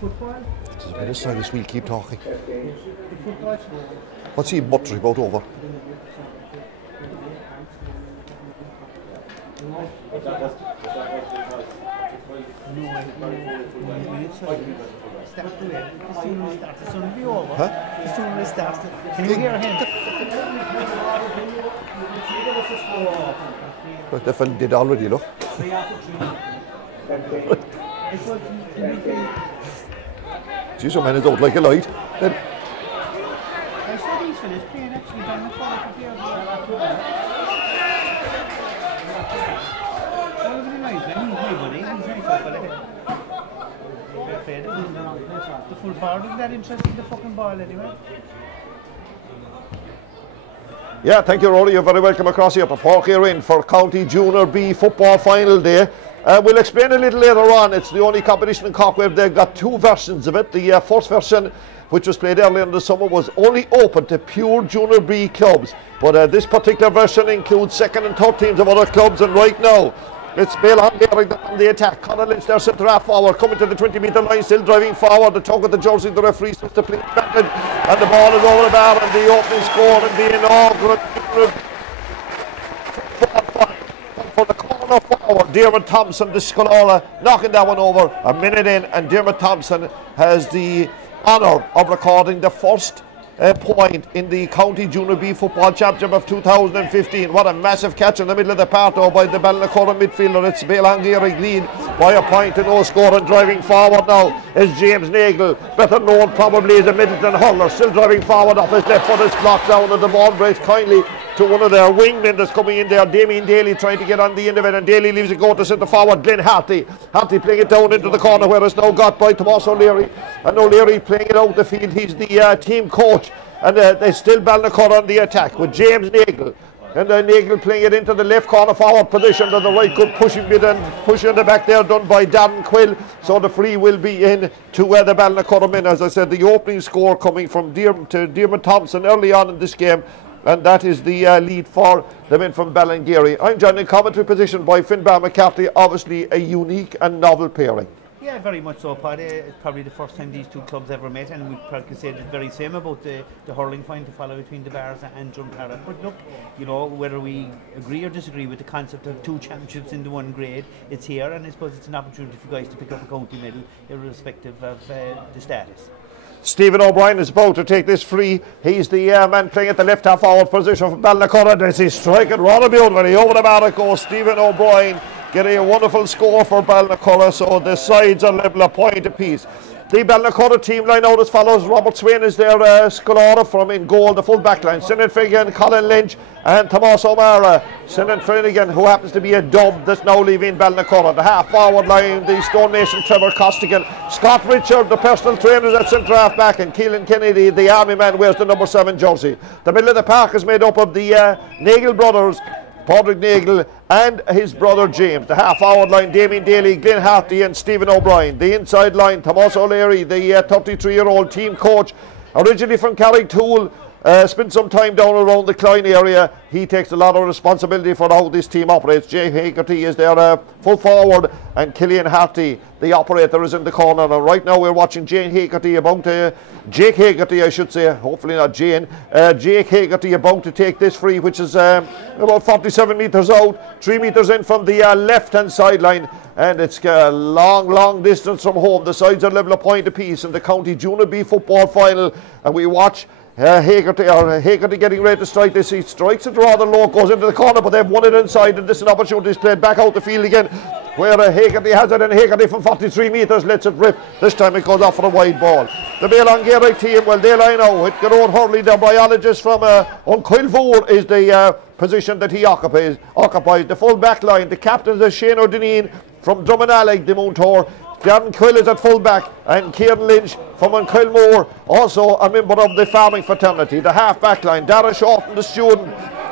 There's a bit of silence, we'll keep talking. What's he muttering about over? Huh? Can you hear him? But the did already, look. Geez, your man is out like a light. Then I saw these fellas playing actually down the corner here. One of the nice, hey buddy, he's nice fella. The full forward isn't that interested in the fucking ball anyway. yeah, thank you, Rory. You're very welcome across here to Cork here in for County Junior B football final day. We'll explain a little later on. It's the only competition in Cork where they've got two versions of it. The first version, which was played earlier in the summer, was only open to pure Junior B clubs. But this particular version includes second and third teams of other clubs. And right now, it's Ballinacurra on the attack. Conor Lynch, their centre half forward, coming to the 20-metre line, still driving forward. The tug of the jersey, the referee says to play advantage. And the ball is over the bar, and the opening score and the inaugural for the corner forward, Dermot Thompson, the Scolora, knocking that one over a minute in, and Dermot Thompson has the honour of recording the first point in the County Junior B Football Championship of 2015. What a massive catch in the middle of the park though by the Ballinacurra midfielder. It's Ballingeary lead by a point to no score, and driving forward now is James Nagel, better known probably as a Middleton hurler, still driving forward off his left foot. Is blocked down, and the ball breaks kindly to one of their wingmen that's coming in there. Damien Daly trying to get on the end of it, and Daly leaves it go to centre forward. Glenn Harty playing it down into the corner where it's now got by Tomas O'Leary, and O'Leary playing it out the field. He's the team coach, and they still Ballinacurra on the attack with James Nagel. And Nagel playing it into the left corner forward position to the right. Good pushing bit and pushing in the back there done by Darren Quill. So the free will be in to the Ballinacurra men. As I said, the opening score coming from Dermot Thompson early on in this game. And that is the lead for the men from Ballingeary. I'm joined in commentary position by Finbar McCarthy. Obviously a unique and novel pairing. Yeah, very much so, Paddy. It's probably the first time these two clubs ever met, and we probably say the very same about the hurling final to follow between the Bars and Drumcarra. But look, you know, whether we agree or disagree with the concept of two championships in the one grade, it's here, and I suppose it's an opportunity for guys to pick up a county medal, irrespective of the status. Stephen O'Brien is about to take this free. He's the man playing at the left half forward position for Ballinacurra. Does he strike it rather beautifully? Over the bar it goes. Stephen O'Brien getting a wonderful score for Ballinacurra, so the sides are level, a point apiece. The Ballinacurra team line out as follows. Robert Swain is their Scolora from in goal, the full back line. Sinan Finnegan, Colin Lynch and Tomas O'Mara. Sinan Finnegan, who happens to be a dub that's now leaving Ballinacurra. The half forward line, the Stonemason Trevor Costigan. Scott Richard, the personal trainers at centre half back, and Keelan Kennedy, the army man, wears the number 7 jersey. The middle of the park is made up of the Nagel brothers, Padraig Nagel and his brother James. The half forward line, Damien Daly, Glenn Harty and Stephen O'Brien. The inside line, Tomas O'Leary, the 33-year-old team coach, originally from Carricktool, spent some time down around the Clyne area. He takes a lot of responsibility for how this team operates. Jay Hagerty is their full forward, and Killian Harty, the operator, is in the corner. And right now we're watching Jake Hagerty I should say, hopefully not Jane. Jake Hagerty about to take this free, which is about 47 metres out, 3 metres in from the left-hand sideline. And it's a long distance from home. The sides are level a point apiece in the County Junior B football final. And we watch Hagerty getting ready to strike this. He strikes it rather low, goes into the corner, but they've won it inside, and this is an opportunity is played back out the field again, where Hagerty has it, and Hagerty from 43 metres lets it rip. This time it goes off for a wide ball. The Ballingeary team, well, they line out. Gerard Hurley, the biologist from Uncoilvour, is the position that he occupies. The full back line, the captains are Shane O'Dineen from Drummond the Moontor. Darren Quill is at full back, and Kieran Lynch from Uncoilmore, also a member of the farming fraternity. The half back line, Dara Shorten, the student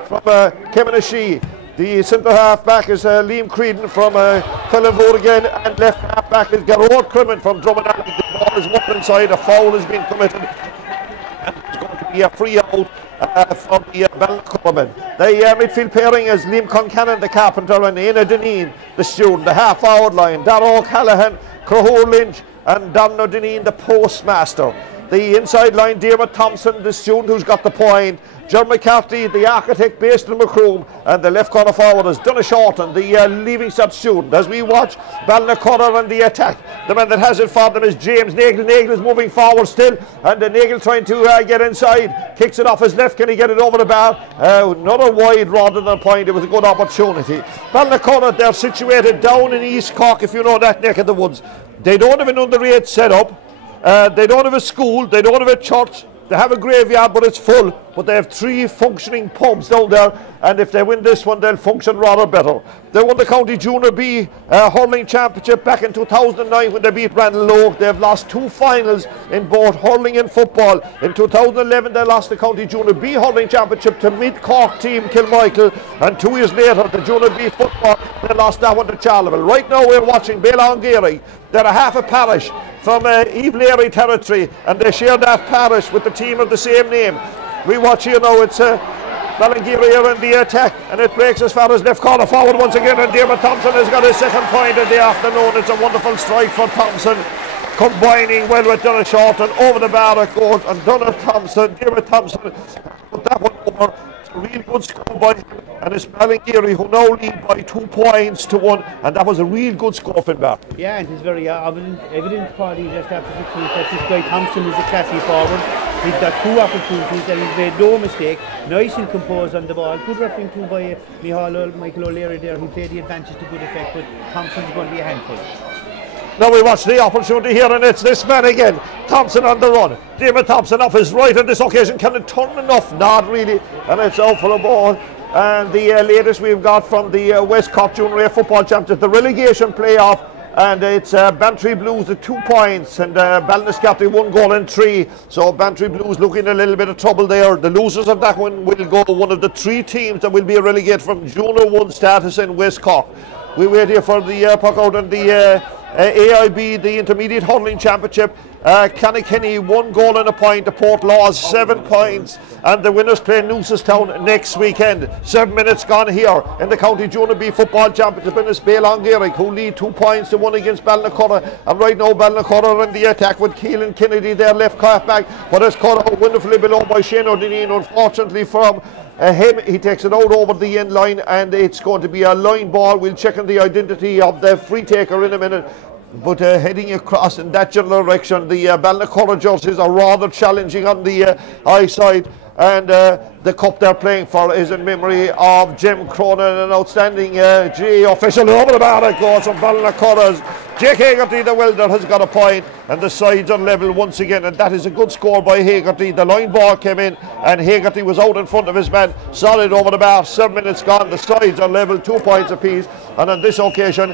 from Kemenashee. The centre half back is Liam Creedon from Cullenvour again, and left half back is Gerard Crimmin from Drummond. The ball is up inside, a foul has been committed, and it's going to be a free out from the Ballinacurra men. The midfield pairing is Liam Concannon, the carpenter, and Éanna Deneen, the student. The half forward line, Darragh O'Callaghan, Crahor Lynch and Donald Dineen, the postmaster. The inside line, Dermot Thompson, the student who's got the point. John McCarthy, the architect based in Macroom, and the left corner forward is Donna Shorten, the Leavingstone student. As we watch Ballinacurra and the attack, the man that has it for them is James Nagle. Nagle is moving forward still, and Nagle trying to get inside, kicks it off his left. Can he get it over the bar? Another wide rather than a point. It was a good opportunity. Ballinacurra, they're situated down in East Cork, if you know that neck of the woods. They don't have an under-8 set up. They don't have a school, they don't have a church, they have a graveyard but it's full, but they have 3 functioning pubs down there, and if they win this one they'll function rather better. They won the County Junior B hurling championship back in 2009 when they beat Ranelagh. They've lost 2 finals in both hurling and football. In 2011 they lost the County Junior B hurling championship to mid-Cork team Kilmichael, and 2 years later the Junior B football, they lost that one to Charleville. Right now we're watching Ballingeary. They're a half a parish from Eve Leary territory, and they share that parish with the team of the same name. We watch here now, it's Ballingeary in the attack, and it breaks as far as left corner forward once again, and Dermot Thompson has got his second point in the afternoon. It's a wonderful strike for Thompson, combining well with Donna Shorten. Over the bar it goes, and Dermot Thompson put that one over. A real good score by him, and it's Ballingeary who now lead by 2 points to 1, and that was a real good score, Finbar. Yeah, and it's very evident party just after 6 minutes that this guy Thompson is a classy forward. He's got 2 opportunities and he's made no mistake. Nice and composed on the ball. Good refereeing too by Michael O'Leary there, who played the advantage to good effect, but Thompson's going to be a handful. Now we watch the opportunity here, and it's this man again, Thompson on the run. Dermot Thompson off his right on this occasion. Can it turn enough? Not really, and it's out for a ball. And the latest we've got from the West Cork Junior A Football Championship, the relegation playoff, and it's Bantry Blues at 2 points, and Ballinacurra 1 goal and 3. So Bantry Blues looking a little bit of trouble there. The losers of that one will go one of the 3 teams that will be relegated from Junior 1 status in West Cork. We wait here for the puck out on the AIB, the Intermediate Hurling Championship. Clonakilty 1 goal and a point, the Port Laws 7 points, and the winners play Newcestown next weekend. 7 minutes gone here in the County Junior B Football Championship, and it's Ballingeary who lead 2 points to 1 against Ballinacurra. And right now Ballinacurra in the attack with Keelan Kennedy, their left half back, but it's caught out wonderfully below by Shane O'Dineen. Unfortunately from him, he takes it out over the end line, and it's going to be a line ball. We'll check on the identity of the free taker in a minute. But heading across in that general direction, the Ballinacurra jerseys are rather challenging on the eyesight, and the cup they're playing for is in memory of Jim Cronin, an outstanding GA official. Over the bar it goes from Ballinacurra's Jake Hagerty, the welder, has got a point, and the sides are level once again, and that is a good score by Hagerty. The line ball came in, and Hagerty was out in front of his man, solid over the bar. 7 minutes gone, the sides are level, 2 points apiece, and on this occasion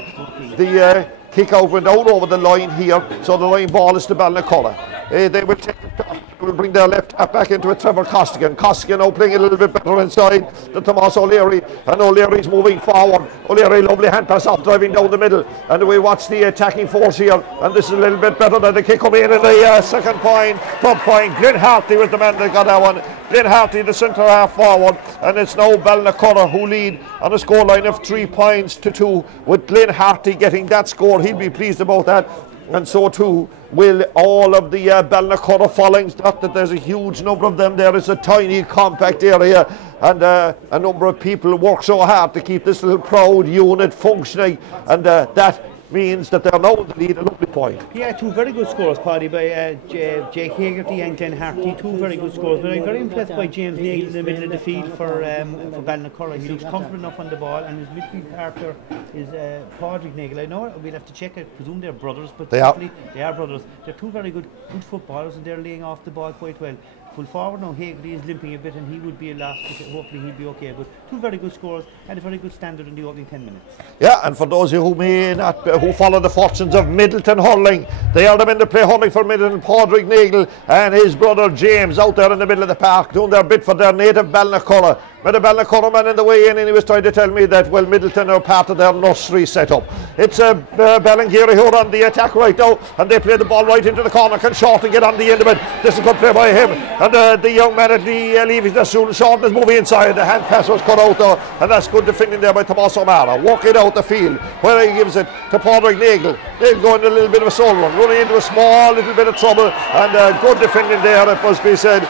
the kick out went out over the line here, so the line ball is to Ballinacurra. They will take it back. They will bring their left half back into it. Trevor Costigan. Costigan now playing a little bit better inside to Tomas O'Leary, and O'Leary's moving forward. O'Leary, lovely hand pass off, driving down the middle, and we watch the attacking force here, and this is a little bit better than the kick coming in the second point, third point. Glenn Hartley was the man that got that one. Glenn Hartley, the centre half forward, and it's now Ballinacurra who lead on a scoreline of 3 points to 2, with Glenn Hartley getting that score. He'll be pleased about that, and so too will all of the Ballinacurra followings. Not that there's a huge number of them there, it's a tiny compact area, and a number of people work so hard to keep this little proud unit functioning, and that means that they're now in the lead, a lovely point. Yeah, 2 very good scores, Paddy, by Jake Hagerty and Glenn Hartley. 2 very good scores, but I'm very impressed by James Nagle in the middle of the field for Ballinacurra. He looks comfortable enough on the ball, and his midfield partner is Padraig Nagle. I know we'll have to check, I presume they're brothers, but they are brothers. They're 2 very good footballers, and they're laying off the ball quite well. Full forward now, Hagerty is limping a bit, and he would be a loss, but hopefully he'll be okay. But 2 very good scores and a very good standard in the opening 10 minutes. Yeah, and for those of you who may not, who follow the fortunes of Middleton hurling, they are the men to play hurling for Middleton. Padraig Nagle and his brother James out there in the middle of the park doing their bit for their native Ballinacurra. Met a Ballinacurra man in the way in, and he was trying to tell me that, well, Middleton are part of their nursery setup. It's Ballingeary who are on the attack right now, and they play the ball right into the corner. Can Shorten get on the end of it? This is good play by him, and the young man at the leaving the soon. Shorten is moving inside. The hand pass was cut out though, and that's good defending there by Tomas O'Mara. Walking out the field, where he gives it to Padraig Nagel. They'll go in a little bit of a soul run, running into a small little bit of trouble, and good defending there, it must be said,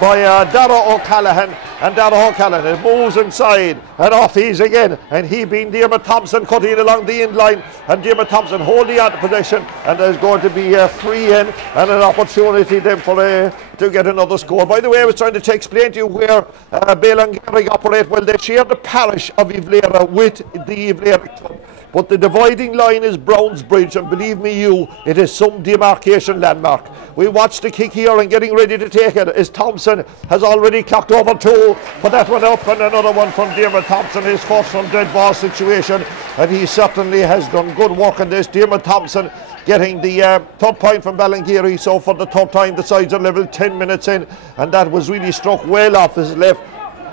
by Dara O'Callaghan. And Dara O'Callaghan moves inside and off he's again, and he being Diarmuid Thompson cutting along the end line, and Diarmuid Thompson holding on to possession, and there's going to be a free in and an opportunity then for to get another score. By the way, I was trying to explain to you where Ballingeary operate. Well, they share the parish of Ivlera with the Ivlera club, but the dividing line is Browns Bridge, and believe me you, it is some demarcation landmark. We watched the kick here, and getting ready to take it is Thompson, has already clocked over 2, put that one up, and another one from Diarmuid Thompson, his first from dead ball situation, and he certainly has done good work in this. Diarmuid Thompson getting the third point from Ballingeary, so for the third time the sides are level 10 minutes in, and that was really struck well off his left.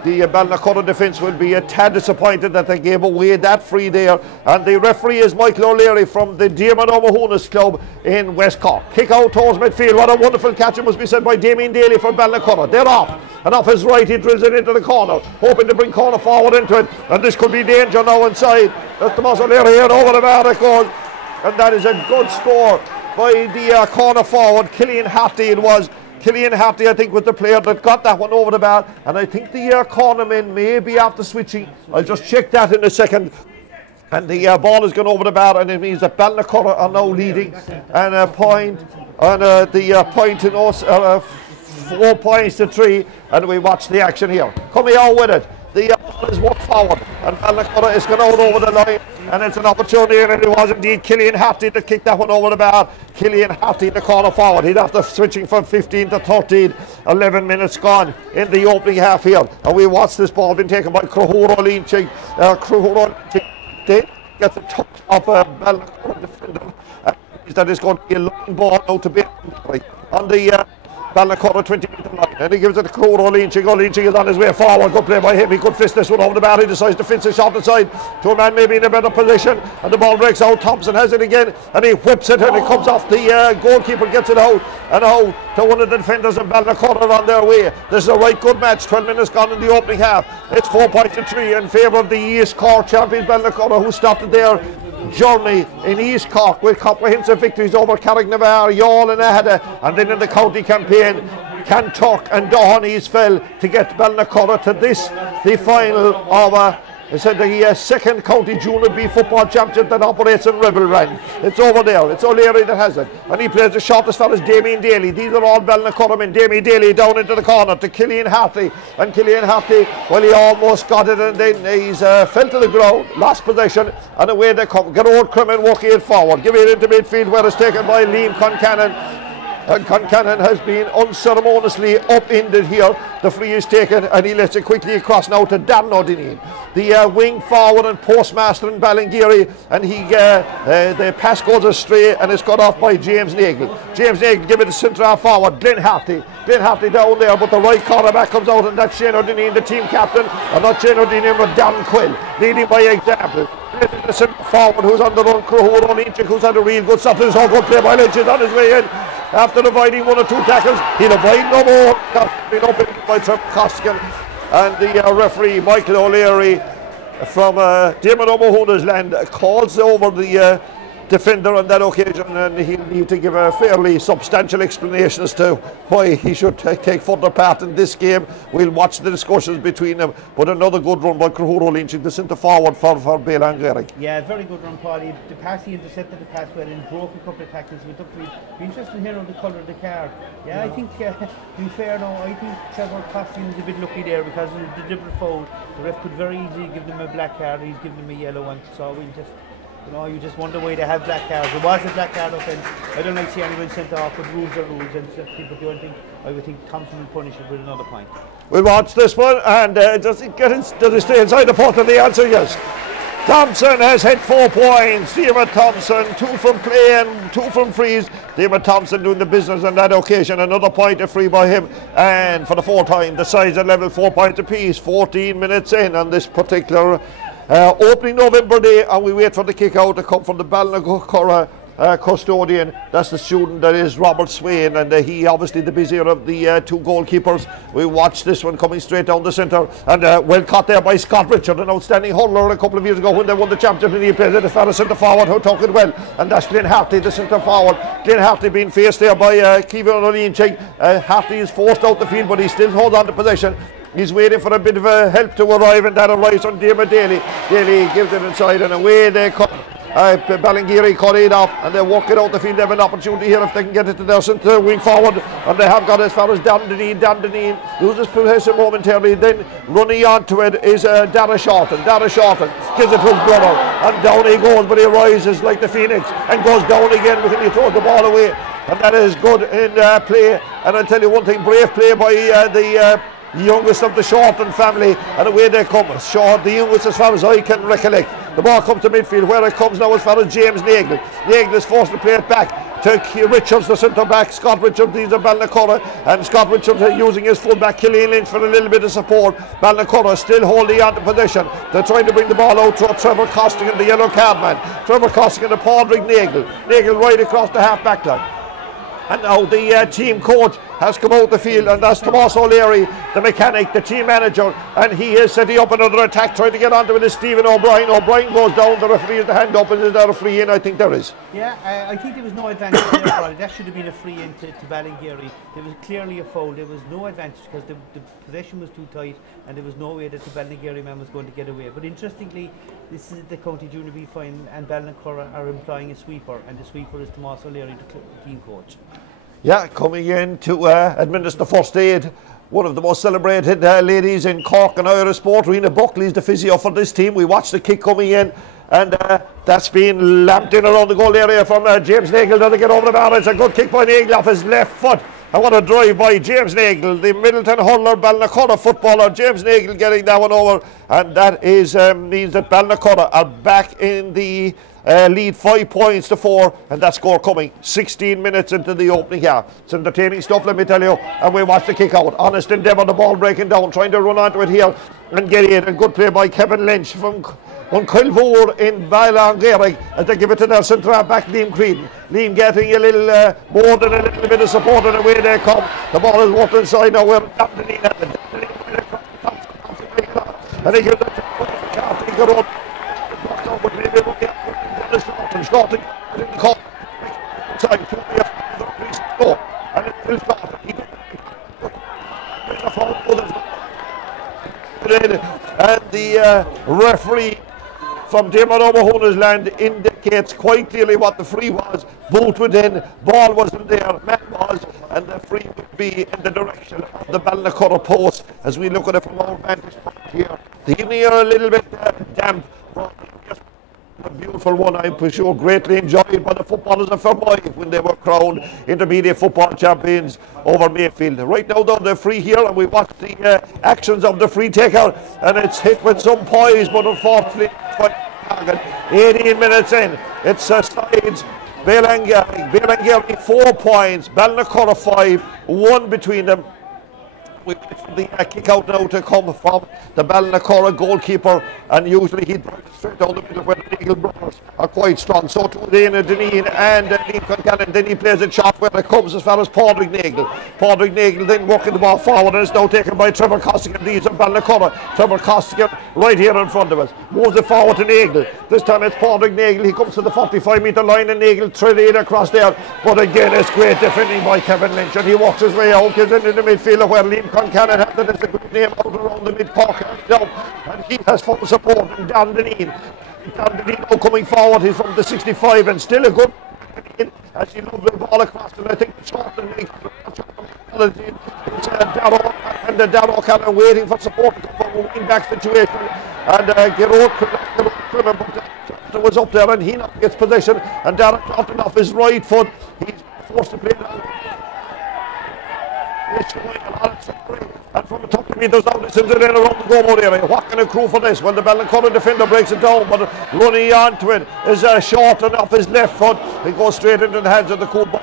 The Ballinacurra defence will be a tad disappointed that they gave away that free there, and the referee is Michael O'Leary from the Diarmuid O'Mahunas club in West Cork. Kick out towards midfield. What a wonderful catch, it must be said, by Damien Daly from Ballinacurra. They're off, and off his right he drills it into the corner, hoping to bring corner forward into it, and this could be danger now inside. That's Tomas O'Leary here, over the bar it goes, and that is a good score by the corner forward, Killian Harty it was. Killian Harty, I think, was the player that got that one over the bar, and I think the cornerman may be after switching. I'll just check that in a second. And the ball has gone over the bar, and it means that Ballinacurra are now leading, and a point, and the point in us, 4 points to 3, and we watch the action here. Coming out with it. The ball is walked forward, and Ballinacurra is going out over the line, and it's an opportunity, and it was indeed Killian Harty that kicked that one over the bar. Killian Harty, the corner forward. He'd after switching from 15 to 13, 11 minutes gone in the opening half here, and we watch this ball being taken by Crahuro Lynching. Crahuro Lynching gets a touch of Ballinacurra defender, and that is going to be a long ball out to be on the Ballinacurra 20-metre line, and he gives it to Crahuro Lynching. Lynching is on his way forward. Good play by him. He could fist this one over the bar. He decides to fence it short inside to a man maybe in a better position, and the ball breaks out. Thompson has it again, and he whips it, and it comes off the goalkeeper, gets it out, and out to one of the defenders, and Ballinacurra on their way. This is a right good match. 12 minutes gone in the opening half. It's 4 points to 3 in favour of the East Cork champions Ballinacurra, who started their journey in East Cork with comprehensive victories over Carricknavar, Youghal and Ahada, and then in the county campaign Kanturk and Dohonys fell to get Ballinacurra to this, the final of the second county junior B football championship that operates in Rebel Run. It's over there, it's O'Leary that has it, and he plays the shot as far as Damien Daly. These are all Ballinacurra men. Damien Daly down into the corner to Killian Harty, and Killian Harty, well, he almost got it, and then he's fell to the ground, lost possession, and away they come. Gerard Crimmon walking it forward, giving it into midfield where it's taken by Liam Concannon. And Concannon has been unceremoniously upended here. The free is taken, and he lets it quickly across now to Darren O'Dineen, the wing forward and postmaster in Ballingeary, and the pass goes astray, and it's got off by James Nagel. James Nagel give it to centre forward, Glenn Harty. Glenn Harty down there, but the right cornerback comes out, and that's Shane O'Dineen, the team captain, and not Shane O'Dineen, but Darren Quill, leading by example. The centre forward who's on the run, Crahuro Lynching, who's had a real good stop. There's all good play by Lynch, is on his way in. After avoiding 1 or 2 tackles, he'll avoid no more. Been opened by Trevor Costigan, and the referee Michael O'Leary from Diarmuid O'Mahunas land calls over the defender on that occasion, and he'll need to give a fairly substantial explanation as to why he should take further part in this game. We'll watch the discussions between them, but another good run by Crahuro Lynching, the centre forward for Ballingeary. Yeah, very good run, Paulie. The pass, he intercepted the pass well and broke a couple of tackles. We'd be interested to hear on the colour of the card. Yeah, I think, to be fair now, I think Trevor Costigan is a bit lucky there because of the deliberate foul. The ref could very easily give them a black card, he's given them a yellow one, so we'll just, you just wonder why they have black cards. There was a black card offence. I don't like to see anyone sent off, but rules are rules, and if people do anything, I would think Thompson will punish it with another point. We'll watch this one, and does he stay inside the pot? And the answer yes. Thompson has hit 4 points. David Thompson, 2 from play and 2 from frees. David Thompson doing the business on that occasion. Another point of free by him. And for the 4th time, the sides are level, 4 points apiece. 14 minutes in on this particular opening November day. And we wait for the kick out to come from the Ballinacurra custodian. That's the student that is Robert Swain, and he obviously the busier of the 2 goalkeepers. We watched this one coming straight down the centre, and well caught there by Scott Richard, an outstanding hurler a couple of years ago when they won the championship, and he played it as far as centre forward who took it well, and that's Glenn Hartley, the centre forward. Glenn Hartley being faced there by Kevin O'Lean. Hartley is forced out the field, but he still holds on to possession. He's waiting for a bit of help to arrive, and that arrives on David Daly. Daly gives it inside, and away they come. Ballingeary cut it off, and they walk it out the field. They have an opportunity here if they can get it to their centre wing forward, and they have got as far as Dandini. Dandini loses possession momentarily, then running onto it is Dara Shorten. Dara Shorten gives it to his brother, and down he goes, but he rises like the phoenix and goes down again when he throws the ball away, and that is good in play. And I'll tell you one thing, brave play by the youngest of the Shorten family, and away they come. Short, the youngest as far as I can recollect. The ball comes to midfield, where it comes now as far as James Nagle. Nagle is forced to play it back to Richards, the centre back. Scott Richards, these are Ballinacurra, and Scott Richards using his full back, Killian Lynch, for a little bit of support. Ballinacurra still holding on to possession. They're trying to bring the ball out to Trevor Costigan, the yellow card man. Trevor Costigan to Padraig Nagle. Nagle right across the half back line. And now the team coach has come out the field, and that's Tomas O'Leary, the mechanic, the team manager, and he is setting up another attack, trying to get onto it is Stephen O'Brien. O'Brien goes down, the referee has the hand up, and is there a free in? I think there is. Yeah, I think there was no advantage there. That should have been a free in to Ballingeary. There was clearly a foul. There was no advantage because the possession was too tight, and there was no way that the Ballingeary man was going to get away. But interestingly, this is the County Junior B final, and Ballinacurra are employing a sweeper, and the sweeper is Tomas O'Leary, the team coach. Yeah, coming in to administer first aid, one of the most celebrated ladies in Cork and Irish sport. Rena Buckley is the physio for this team. We watched the kick coming in, and that's been lamped in around the goal area from James Nagle. Doesn't get over the bar. It's a good kick by Nagle off his left foot. I want to drive by James Nagle, the Middleton hurler, Ballinacurra footballer. James Nagle getting that one over, and that is means that Ballinacurra are back in the lead 5 points to 4, and that score coming 16 minutes into the opening half. It's entertaining stuff, let me tell you, and we watch the kick out. Honest endeavour, the ball breaking down, trying to run onto it here and get in, and good play by Kevin Lynch from Kilvour in Ballingeary as they give it to their centre back Liam Creedon. Liam getting a little more than a little bit of support, and away they come. The ball is walked inside now, where Dandini has it. And he gives it to and starting in the corner side to the and it will start. And the referee from Dermot O'Mahona's land indicates quite clearly what the free was. Boot within, ball wasn't there, man was, and the free would be in the direction of the Ballinacurra post as we look at it from our vantage point here. The evening are a little bit damp. A beautiful one, I'm sure, greatly enjoyed by the footballers of Fermoy when they were crowned intermediate football champions over Mayfield. Right now, though, they're free here, and we watch the actions of the free taker, and it's hit with some poise, but unfortunately, 18 minutes in, it's sides. Ballingeary 4 points, Ballinacurra 5, 1 between them. We wait for the kick out now to come from the Ballinacurra goalkeeper, and usually he drives straight down the middle where the Eagle brothers are quite strong. So to Dana Deneen and Liam Concannon. Then he plays it shot where it comes as far as Padraig Nagle. Padraig Nagle then working the ball forward, and it's now taken by Trevor Costigan. These are Ballinacurra. Trevor Costigan right here in front of us. Moves it forward to Nagle. This time it's Padraig Nagle. He comes to the 45-metre line, and Nagle threaded across there. But again, it's great defending by Kevin Lynch, and he walks his way out, gets into the midfield where Liam Concannon has it. It's a good name out around the mid-park, and he has full support. And Dandini now coming forward. He's from the 65, and still a good as he loves the ball across, and I think short and it's Darrow O'Connor waiting for support to come from a wing-back situation, and Gerard was up there, and he now gets possession, and Darrow dropped it off his right foot. He's forced to play it out. It's showing a lot of trickery. And from the top of meters down, this is it in around the goal area. What can accrue for this? Well, the Ballinacurra defender breaks it down, but running onto it is Shorten off his left foot. He goes straight into the hands of the cool ball.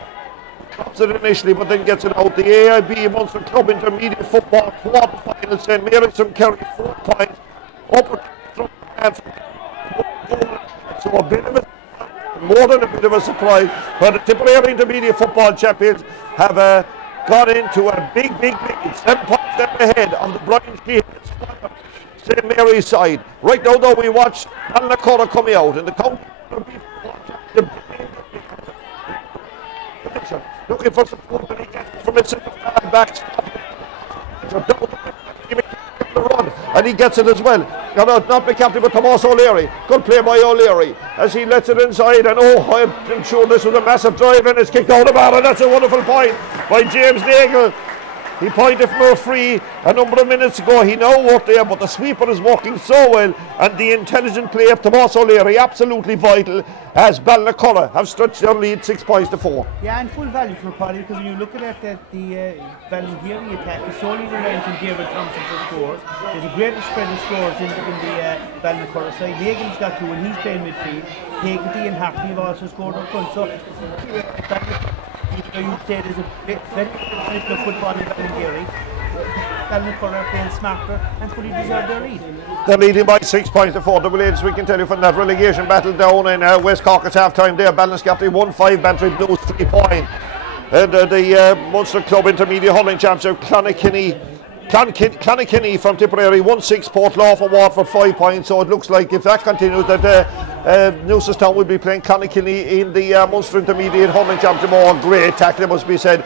Drops it initially, but then gets it out. The AIB Munster Club Intermediate Football quarter-final. St. Mary's from Kerry, 4 points. Upper so a bit of a, more than a bit of a surprise. But the Tipperary Intermediate Football Champions have got into a big lead, 7 points ahead of the Brian Sheehan St. Mary's side. Right now, though, we watch Ballinacurra coming out in the county. Looking for support, but he gets from its back. The run, and he gets it as well. Not be captain, but Tomas O'Leary. Good play by O'Leary as he lets it inside. And I'm sure this was a massive drive, and it's kicked out of bar, and that's a wonderful point by James Nagel. He pointed for a free a number of minutes ago. He now worked there, but the sweeper is working so well, and the intelligent play of Tomas O'Leary absolutely vital as Ballinacurra have stretched their lead 6 points to 4. Yeah, and full value for Paddy, because when you look at the Ballingeary attack is solely reliant on David Thompson for scores. There's a greater spread of scores in the Ballinacurra side. Hagan's got 2 and he's playing midfield. Hagerty and Hartley have also scored up front. So you'd say there's a very little football in Ballingeary. Ballinacurra are playing smarter and fully deserve their lead. They're leading by 6 points to 4. The latest we can tell you from that relegation battle down in West Cork at half time there. Ballinacurra 1-5, Bantry Blues 3 points. And the Munster Club Intermediate Hurling Championship, Clonakilty from Tipperary 1-6, Portlaw from Waterford 5 points. So it looks like if that continues that Newcestown will be playing Clonakilty in the Munster Intermediate Hurling Championship. Oh, great tackle, must be said.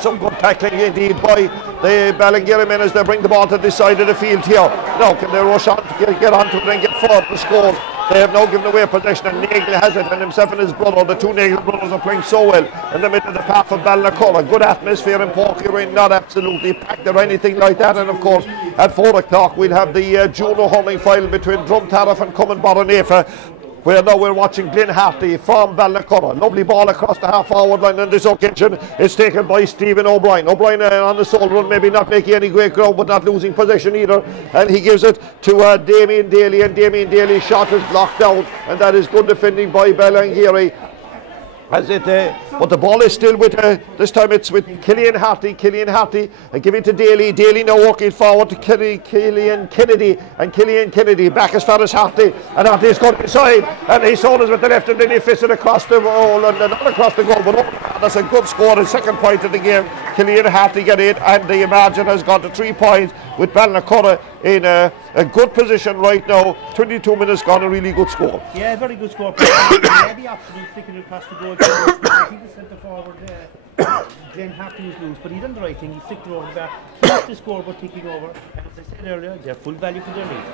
Some good tackling indeed by the Ballingeary men as they bring the ball to this side of the field here. Now can they rush on to get onto it and get forward to score? They have now given away possession, and Nagel has it, and himself and his brother, the 2 Nagel brothers, are playing so well in the middle of the path of Ballinacurra. Good atmosphere in Porky, not absolutely packed or anything like that. And of course at 4 o'clock we'll have the Juno hurling final between Drumtariff and Cummins Boranefa, where now we're watching Glenn Hartley from Ballinacurra. Lovely ball across the half-forward line on this occasion. It's taken by Stephen O'Brien. O'Brien on the sole run, maybe not making any great ground, but not losing possession either. And he gives it to Damien Daly, and Damien Daly's shot is blocked out, and that is good defending by Ballingeary. As it, but the ball is still with, this time it's with Killian Hartley, giving to Daly, now working forward to Killian Kennedy, and Killian Kennedy back as far as Hartley, and Hartley's got inside, and he saw us with the left, and then he fists it across the goal, and not across the goal, but that's a good score, the second point of the game. Killian Hartley got it, and the margin has gone to 3 points, with Ballinacurra in a good position right now. 22 minutes gone, a really good score. Yeah, very good score. Yeah, the option is flicking across the goal. I think the centre forward, Glenn Hartley was loose, but he done the right thing. He flicked it over the back. He missed the score, but ticking over. And as I said earlier, they're full value for their lead.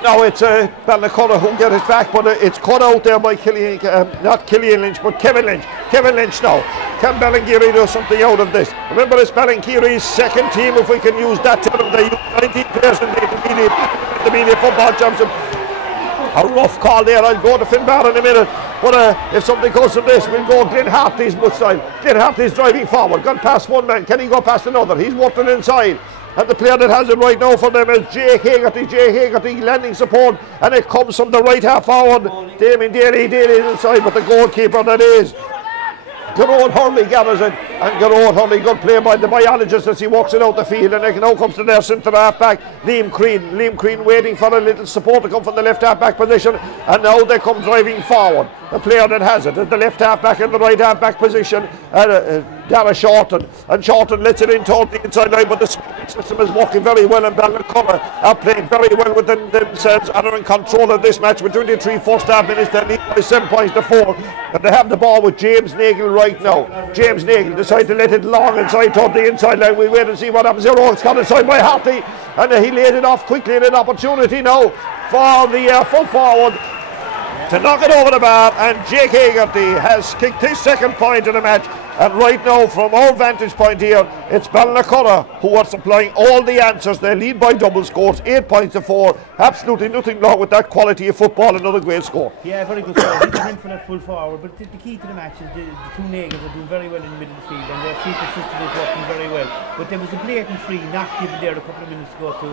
Now it's Ballinacurra who get it back, but it's cut out there by Killian, not Killian Lynch, but Kevin Lynch. Kevin Lynch now. Can Ballingeary do something out of this? Remember, it's Ballingeary's second team, if we can use that term. They use 19 players in the Intermediate Football Championship. A rough call there. I'll go to Finbar in a minute. But if something goes from this, we'll go Glenn Hartley's style. Glenn Hartley's driving forward. Gone past one man. Can he go past another? He's working inside. And the player that has it right now for them is Jay Hagerty landing support, and it comes from the right half forward. Damien Daly is inside, but the goalkeeper, that is Gerard Hurley, gathers it, and Gerard Hurley, good play by the biologist as he walks it out the field, and it now comes to their centre half back, Liam Crean waiting for a little support to come from the left half back position, and now they come driving forward. The player that has it is the left half back in the right half back position, Dara Shorten, and Shorten lets it in toward the inside line, but the system is working very well, and Ballinacurra are playing very well within themselves and are in control of this match with 23 first half minutes. They lead by 7 points to 4, and they have the ball with James Nagel right now. James Nagel decides to let it long inside toward the inside line. We wait and see what happens. It's got inside by Hartley, and he laid it off quickly, and an opportunity now for the full forward. to knock it over the bar, and Jake Haggerty has kicked his second point in the match. And right now, from our vantage point here, it's Ballinacurra who are supplying all the answers. They lead by double scores, 8 points to 4. Absolutely nothing wrong with that quality of football. Another great score. Yeah, very good score. He's a for that full forward, but the key to the match is the two negatives are doing very well in the middle of the field, and their free system is working very well. But there was a blatant free not given there a couple of minutes ago to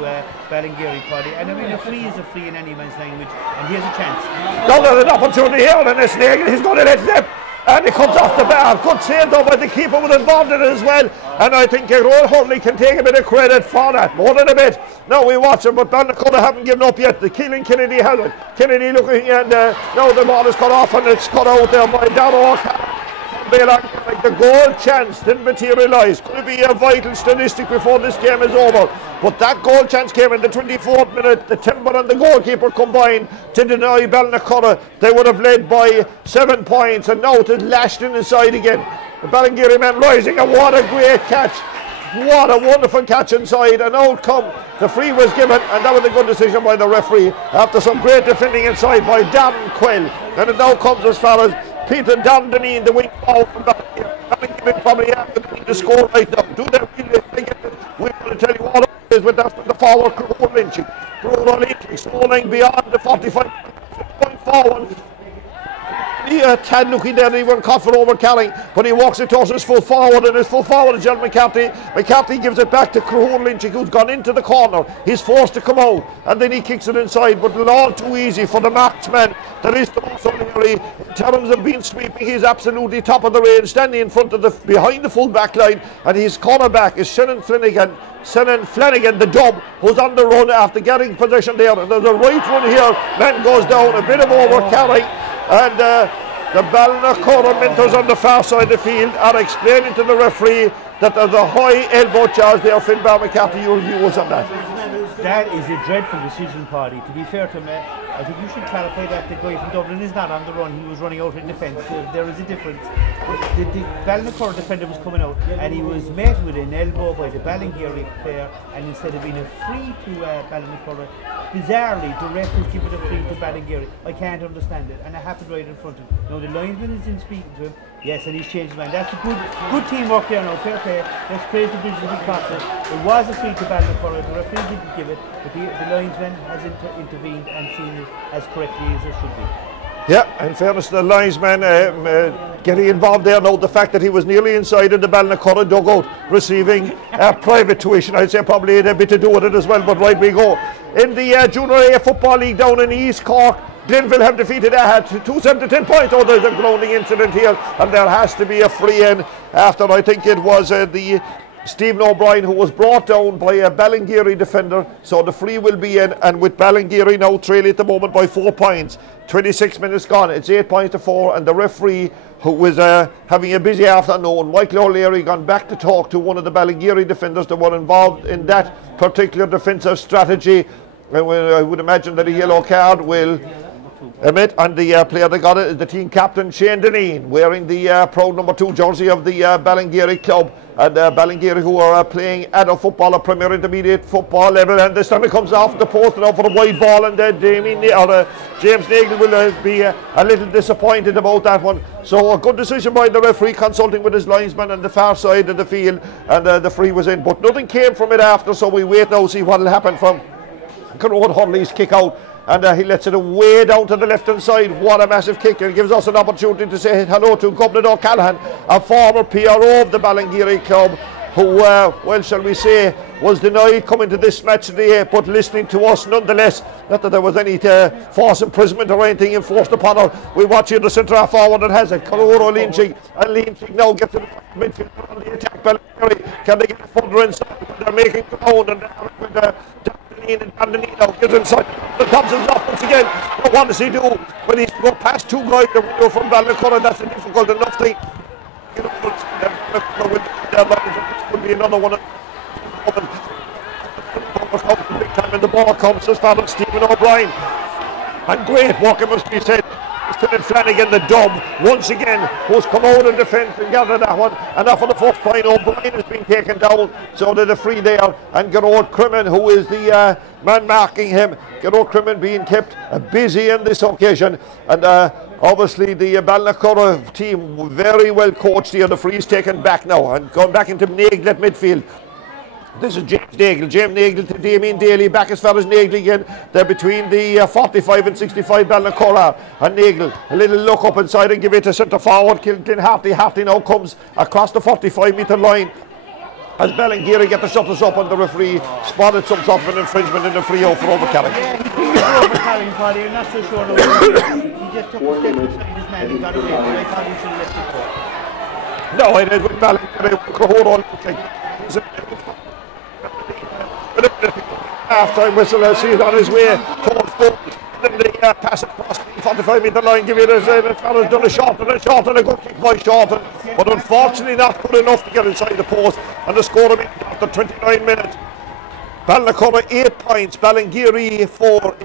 Ballingeary Paddy. And I mean, a free is a free in any man's language, and here's a chance. Now there's an opportunity here, and this Nagel, he's going to let it. And it comes off the bar. Good save though by the keeper, was involved in it as well. And I think Rowan Hurley can take a bit of credit for that, more than a bit. Now we watch it, but Ballinacurra haven't given up yet. The Keelan Kennedy has it. Kennedy looking, and now the ball is cut off, and it's cut out there by Darrow. Like the goal chance didn't materialise. Could it be a vital statistic before this game is over? But that goal chance came in the 24th minute. The timber and the goalkeeper combined to deny Ballinacurra. They would have led by 7 points, and now it is lashed in inside again. The Ballingeary man rising, and what a great catch. What a wonderful catch inside, and out come the free was given, and that was a good decision by the referee after some great defending inside by Darren Quell. And it now comes as far as Peter Dandini in the wing forward from Ballingeary probably have to score right now. Do they really think it? We're going to tell you what it is, but that's the forward Crow Lynching. Snowing beyond the 45 point forward. Tad looking there, he went caught for overcarrying, but he walks it towards his full forward, and his full forward is John McCarthy. McCarthy gives it back to Crow Lynching, who's gone into the corner. He's forced to come out, and then he kicks it inside, but all too easy for the marksman that is the most O'Leary. In terms of being sweeping, he's absolutely top of the range, standing in front of behind the full back line, and his cornerback is Shannon Flanagan, the dub, who's on the run after getting possession there. And there's a right run here, man goes down, a bit of overcarrying, and the Ballinacurra mentors on the far side of the field are explaining to the referee that there's a high elbow charge there. Finbar McCarthy, your view was on that? That is a dreadful decision, Paddy. To be fair to him, I think you should clarify that the guy from Dublin is not on the run. He was running out in defence. There is a difference. The Ballinacurra defender was coming out, and he was met with an elbow by the Ballingeary player, and instead of being a free to Ballinacurra, bizarrely the ref was given a free to Ballingeary. I can't understand it, and it happened right in front of him. Now the linesman is in speaking to him. Yes, and he's changed his mind. That's a good teamwork there now. Fair play. Let's praise the bridge that he crossed it. It was a free to Ballinacurra. The referee didn't give it, but the linesman has intervened and seen it as correctly as it should be. Yeah, in fairness to the linesman getting involved there. Now the fact that he was nearly inside in the Ballinacurra dugout receiving private tuition, I'd say probably had a bit to do with it as well, but right we go. In the Junior A Football League down in East Cork, Glenville have defeated Ahad 2-7 to 10 points. Oh, there's a grounding incident here, and there has to be a free in after, I think it was the Stephen O'Brien who was brought down by a Ballingeary defender. So the free will be in, and with Ballingeary now trailing at the moment by 4 points. 26 minutes gone, it's 8 points to 4, and the referee, who was having a busy afternoon, Michael O'Leary, gone back to talk to one of the Ballingeary defenders that were involved in that particular defensive strategy. I would imagine that a yellow card will emit, and the player that got it is the team captain Shane Deneen, wearing the proud number 2 jersey of the Ballingeary club. And Ballingeary, who are playing adult football, a Premier Intermediate football level, and this time it comes off the post and out for a wide ball, and James Nagel will be a little disappointed about that one. So a good decision by the referee, consulting with his linesman on the far side of the field, and the free was in, but nothing came from it after, so we wait now to see what will happen from Rowan Hurley's kick out. And he lets it way down to the left hand side. What a massive kick, and it gives us an opportunity to say hello to Governor O'Callaghan, a former PRO of the Ballingeary club, who, well, shall we say, was denied coming to this match today, but listening to us nonetheless. Not that there was any false imprisonment or anything enforced upon her. We watch here the centre half forward that has it, Cororo Lynching, and Lynching now gets to the midfield on the attack. Ballingeary, can they get further inside? They're making ground, and Dandini now gets inside. The Thompson's off once again. What does he do when he's go past 2 guys that from Ballinacurra? That's a difficult enough thing. Would be another one. Big time, and the ball comes as far as Stephen O'Brien. And great work, it must be said, Flanagan, the dub, once again, who's come out in defence and gathered that one. And after the first point, O'Brien has been taken down. So did the free there. And Gerard Crimmin, who is the man marking him. Gerard Crimmin being kept busy in this occasion. And obviously the Ballinacurra team very well coached here. The free is taken back now and going back into Nagle at midfield. This is James Nagle to Damien Daly, back as far as Nagle again. They're between the 45 and 65 Ballinacurra. And Nagle, a little look up inside and give it to centre forward. Glenn Hartley. Hartley now comes across the 45-metre line as Ballingeary get the shutters up, and the referee spotted some sort of an infringement in the free out for overcarrying. Yeah, he was overcarrying, Paddy. I'm not so sure. He just took a step beside his man and got away. I thought he should have left it go. No, it is with Ballingeary. Half-time whistle as he's on his way towards goal. Then the pass across the 45-metre line, give it as fella's done a shot and a good kick by Shorten, but unfortunately not good enough to get inside the post, and the score after 29 minutes. Ballinacurra 8 points, Ballingeary 4.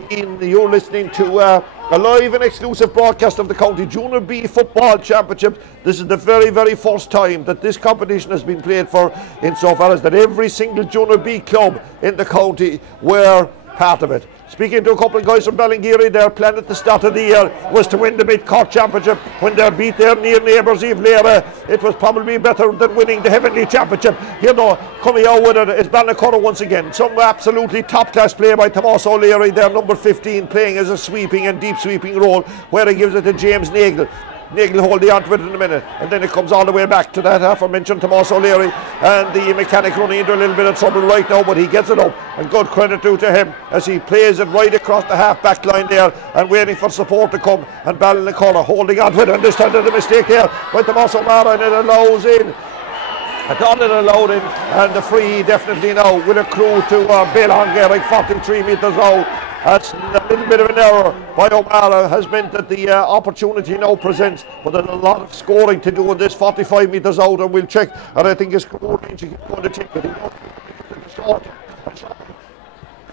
You're listening to a live and exclusive broadcast of the County Junior B Football Championship. This is the very, very first time that this competition has been played for, insofar as that every single Junior B club in the county were part of it. Speaking to a couple of guys from Ballingeary, their plan at the start of the year was to win the Mid-Cork Championship. When they beat their near neighbours Eve Lera, it was probably better than winning the Heavenly Championship. You know, coming out with it is Ballinacurra once again. Some absolutely top-class play by Tomás O'Leary, their number 15, playing as a sweeping and deep sweeping role, where he gives it to James Nagle. Nagle holding on to it in a minute, and then it comes all the way back to that aforementioned Tomás O'Leary, and the mechanic running into a little bit of trouble right now, but he gets it up, and good credit due to him as he plays it right across the half-back line there and waiting for support to come, and Ballinacurra holding on to it, and this time there's a mistake there by Tomás O'Mara, and it allows in. I thought it allowed in, and the free definitely now will accrue to Ballingeary, 43 metres out. That's a little bit of an error by O'Mara, has meant that the opportunity now presents, but there's a lot of scoring to do in this 45 metres out, and we'll check, and I think it's going to take it.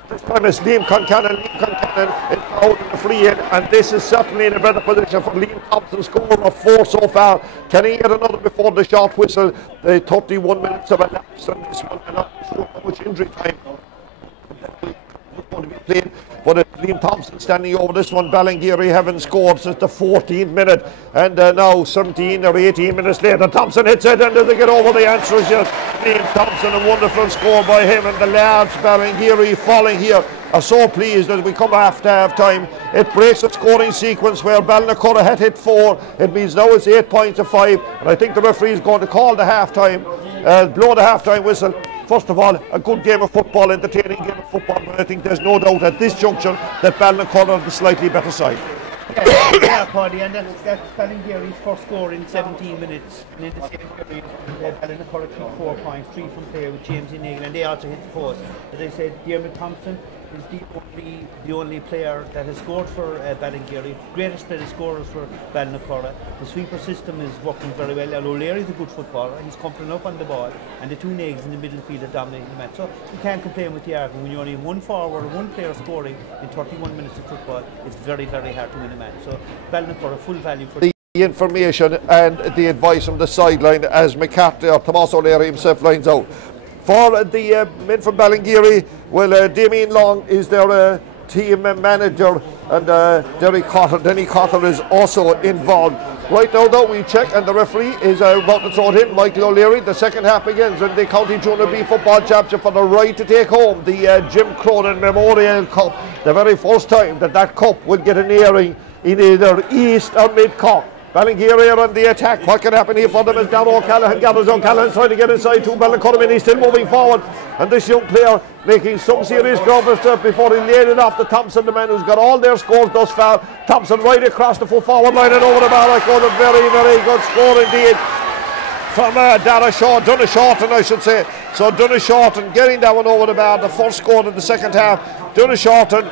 This time it's Liam Concannon is out in the free end, and this is certainly in a better position for Liam Thompson, score of 4 so far. Can he get another before the short whistle? 31 minutes of elapsed on this one, and not sure how much injury time going to be played, but Liam Thompson standing over this one. Ballingeary haven't scored since the 14th minute, and now 17 or 18 minutes later Thompson hits it, and does they get over? The answer is yes. Liam Thompson, a wonderful score by him, and the lads Ballingeary falling here are so pleased as we come after half time. It breaks the scoring sequence where Ballinacurra had hit 4. It means now it's 8 points to 5, and I think the referee is going to call the half time, blow the half time whistle. First of all, a good game of football, entertaining game of football, but I think there's no doubt at this junction that Ballinacurra are the slightly better side. Yeah, Paddy, and that's Ballingeary's first score in 17 minutes, and in the same period, Ballinacurra took 4 points, 3 from play with James Nagle, and they also hit the post. As I said, Diarmuid Thompson is the only player that has scored for Ballingeary. Greatest spread of scorers for Ballinacurra. The sweeper system is working very well. O'Leary is a good footballer. He's comforting up on the ball, and the two nags in the middle field are dominating the match. So you can't complain with the argument. When you only have one forward or one player scoring in 31 minutes of football, it's very, very hard to win a match. So Ballinacurra, full value for the information and the advice from the sideline as McCarthy or Tomás O'Leary himself lines out. For the men from Ballingeary, well, Damien Long is their team manager, and Denny Cotter is also involved. Right now, though, we check, and the referee is about to throw it in. Michael O'Leary. The second half begins in the County Junior B Football Championship for the right to take home the Jim Cronin Memorial Cup. The very first time that cup will get an airing in either East or Mid-Cork. Ballingeary are on the attack. What can happen here for them is down O'Callaghan gathers. O'Callaghan's trying to get inside to Ballinacurra, he's still moving forward, and this young player making some serious progress before he laid it off to Thompson, the man who's got all their scores thus far. Thompson right across the full forward line and over the bar. Like, a very, very good score indeed from Donna Shorten, I should say. So Donna Shorten getting that one over the bar, the first score in the second half. Donna Shorten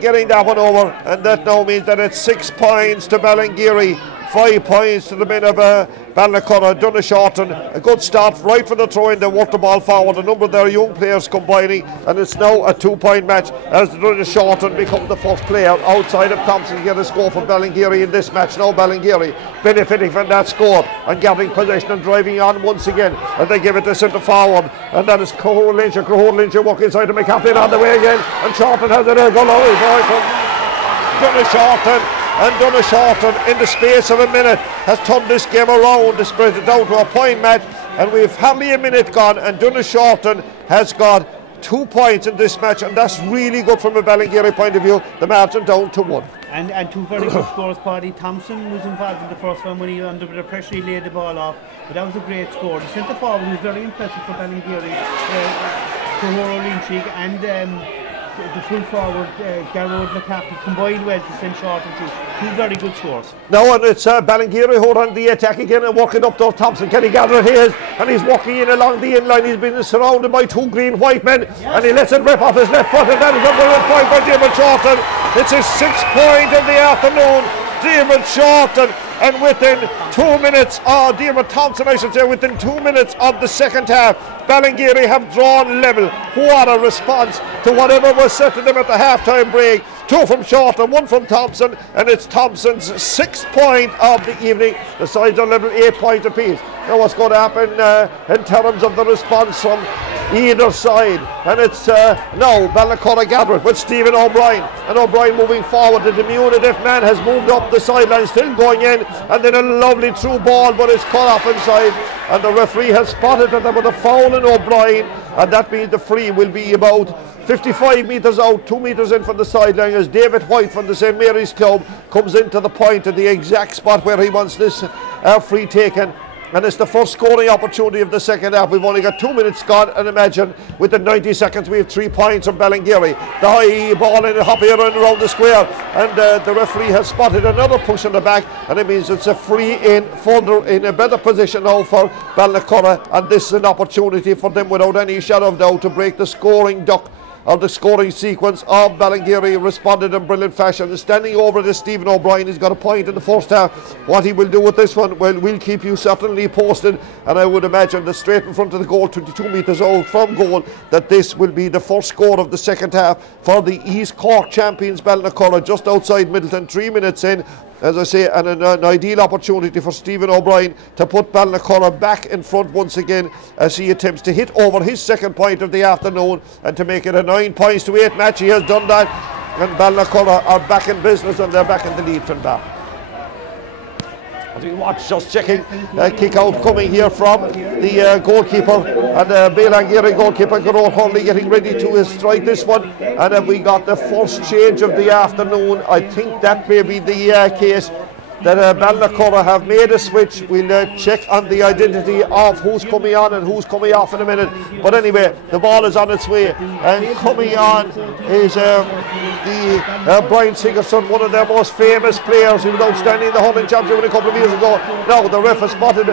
getting that one over, and that now means that it's 6 points to Ballingeary, 5 points to the men of Ballinacurra. Donishaughlin, a good start right from the throw-in. They work the ball forward. A number of their young players combining, and it's now a 2-point match as Donishaughlin becomes the first player outside of Thompson to get a score for Ballingeary in this match. Now Ballingeary benefiting from that score and getting possession and driving on once again, and they give it to centre forward, and that is Cahoon Lynch. Cahoon Lynch walking inside to McCaffrey on the way again, and Shorten has it. Goal from Donishaughlin. And Donishaughlin, in the space of a minute, has turned this game around to spread it down to a point match, and we've hardly a minute gone, and Donishaughlin has got 2 points in this match, and that's really good from a Ballingeary point of view. The margin down to 1. And 2 very good scores. Paddy Thompson was involved in the first one when he under the pressure he laid the ball off, but that was a great score. The centre forward was very impressive for Ballingeary, Cahoon Lynch, and the full forward, Garrod McCaffrey, combined well to send short and two very good scores. Now, and it's Ballingeary who are on the attack again and working up towards Thompson. Can he gather his? And he's walking in along the in-line. He's been surrounded by 2 green-white men, and he lets it rip off his left foot, and that is a brilliant point by David Shorten. It's his 6th point of the afternoon. David Shorten, and within 2 minutes, David Thompson I should say, within 2 minutes of the second half, Ballingeary have drawn level. What a response to whatever was set to them at the half-time break. 2 from Shorten, 1 from Thompson, and it's Thompson's 6th point of the evening. The sides are level 8 points apiece. Now what's going to happen in terms of the response from either side, and it's now Ballinacurra gathered with Stephen O'Brien, and O'Brien moving forward. The diminutive man has moved up the sideline, still going in, and then a lovely through ball, but it's cut off inside, and the referee has spotted that there was a foul in O'Brien, and that means the free will be about 55 metres out, 2 metres in from the sideline, as David White from the St Mary's Club comes into the point at the exact spot where he wants this free taken. And it's the first scoring opportunity of the second half. We've only got 2 minutes gone, and imagine within 90 seconds we have 3 points from Ballingeary. The high ball in, hopping around the square, and the referee has spotted another push in the back, and it means it's a free in, further in a better position now for Ballinacurra, and this is an opportunity for them without any shadow of doubt to break the scoring duck of the scoring sequence of Ballingeary. Responded in brilliant fashion. Standing over to Stephen O'Brien, he's got a point in the first half. What he will do with this one, well, we'll keep you certainly posted, and I would imagine that straight in front of the goal, 22 metres out from goal, that this will be the first score of the second half for the East Cork champions Ballinacurra, just outside Middleton. 3 minutes in, as I say, and an ideal opportunity for Stephen O'Brien to put Ballinacurra back in front once again as he attempts to hit over his 2nd point of the afternoon and to make it a 9 points to 8 match. He has done that, and Ballinacurra are back in business, and they're back in the lead from that. As we watch, just checking, kick out coming here from the goalkeeper, and Ballingeary goalkeeper Garrod Hurley getting ready to strike this one, and we got the first change of the afternoon. I think that may be the case, that Ballinacurra have made a switch. We'll check on the identity of who's coming on and who's coming off in a minute, but anyway, the ball is on its way, and coming on is the Brian Sigerson, one of their most famous players. He was outstanding in the hurling championship a couple of years ago. Now the ref has spotted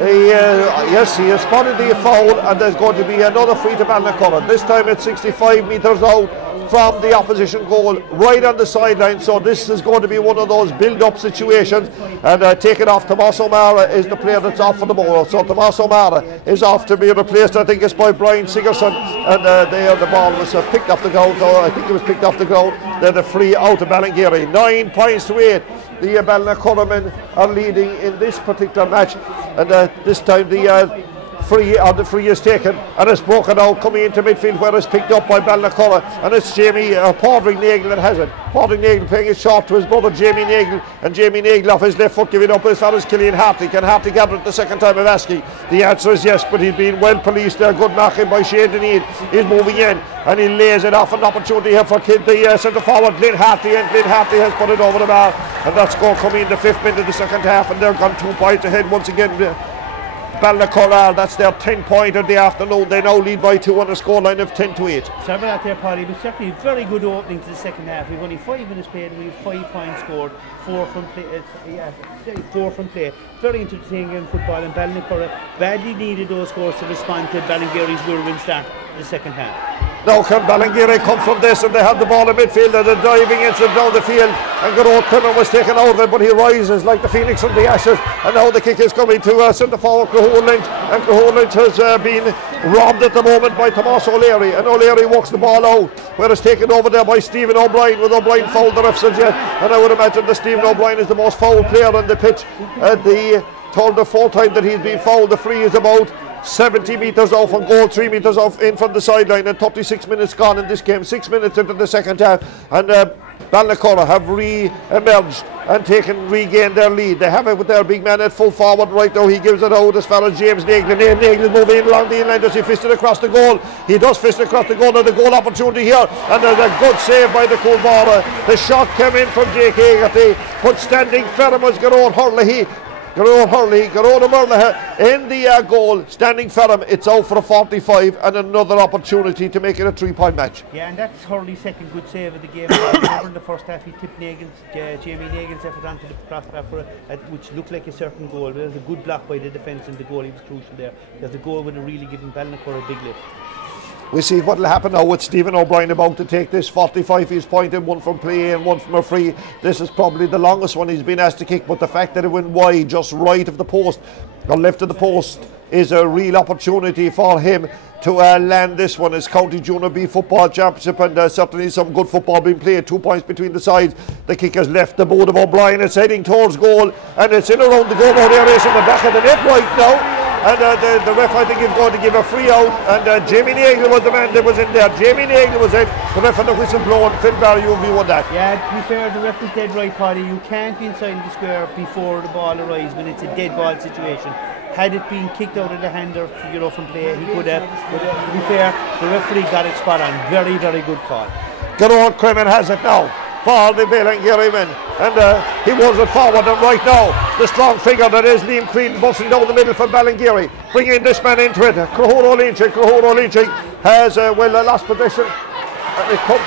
yes, he has spotted the foul, and there's going to be another free to Ballinacurra. This time it's 65 metres out from the opposition goal, right on the sideline. So this is going to be one of those build-up situations, and taken off. Tomas O'Mara is the player that's off for the ball. So Tomas O'Mara is off to be replaced, I think it's by Brian Sigerson, and there the ball was picked off the ground. I think it was picked off the ground. Then the free out of Ballingeary. 9 points to 8. The Ballinacurra men are leading in this particular match, and this time the free is taken, and it's broken out coming into midfield, where it's picked up by Ballinacurra, and it's Jamie Padraig-Nagle that has it. Padraig-Nagle playing it short to his brother Jamie Nagle, and Jamie Nagle off his left foot giving up as far as Killian Hartley. Can Hartley gather it the second time of asking? The answer is yes, but he's been well policed there. Good marking by Shane Deneen. He's moving in, and he lays it off. An opportunity here for the centre forward Glenn Hartley, and Glenn Hartley has put it over the bar, and that score coming in the 5th minute of the second half, and they're gone 2 points ahead once again. Ballinacurra, that's their 10 point of the afternoon. They now lead by 2 on a scoreline of 10 to 8. Sorry about that there, Paddy, but certainly a very good opening to the second half. We've only 5 minutes played, and we've 5 points scored, 4 from play. 4 from play. Very entertaining in football, and Ballinacurra badly needed those scores to respond to Ballingeary's whirlwind start in the second half. Now can Ballingeary come from this, and they have the ball in midfield and they're diving into it down the field, and Garrod Crimmer was taken out of it, but he rises like the phoenix from the ashes, and now the kick is coming to centre forward Cahoon Lynch, and Cahoon Lynch has been robbed at the moment by Tomás O'Leary, and O'Leary walks the ball out, where it's taken over there by Stephen O'Brien, with O'Brien fouled the refs yet, and I would imagine that Stephen O'Brien is the most fouled player on the pitch. The third or fourth time that he's been fouled. The free is about 70 metres off on goal, 3 metres off in from the sideline, and 36 minutes gone in this game, 6 minutes into the second half, and Ballinacurra have re-emerged and regained their lead. They have it with their big man at full forward right now. He gives it out as far as James Nagle. Nagle is moving along the inline. Does he fist it across the goal? He does fist it across the goal, and the goal opportunity here, and there's a good save by the Coolbara. The shot came in from Jake Haggerty, but standing firm was Garrod Hurley. Garrod Murlaugh in the goal, standing firm. It's out for a 45 and another opportunity to make it a 3-point match. Yeah, and that's Hurley's second good save of the game. Over in the first half, he tipped Jamie Nagan's effort onto the crossbar for which looked like a certain goal. There was a good block by the defence, and the goal, he was crucial there. Because the goal would have really given Ballinacurra a big lift. We see what will happen now with Stephen O'Brien about to take this 45. He's pointed one from play and one from a free. This is probably the longest one he's been asked to kick, but the fact that it went wide, just right of the post or left of the post, is a real opportunity for him to land this one. As County Junior B Football Championship, and certainly some good football being played. 2 points between the sides. The kick has left the boot of O'Brien. It's heading towards goal, and it's in around the goal area. It's in the back of the net right now. And the ref, I think, is going to give a free out, and Jamie Nagle was the man that was in there. Jamie Nagle was in. The ref had the whistle blown. Phil Barry, you won that. Yeah, to be fair, the ref is dead right, Paddy. You can't be inside the square before the ball arrives when it's a dead ball situation. Had it been kicked out of the hand or from play, he could have. But to be fair, the referee got it spot on. Very, very good call. Garrod Crimmer has it now for the Ballingeary men, and he was it forward, and right now the strong figure that is Liam Creedon busting down the middle for Ballingeary, bringing this man into it. Cahoon O'Leary has lost possession, and it comes.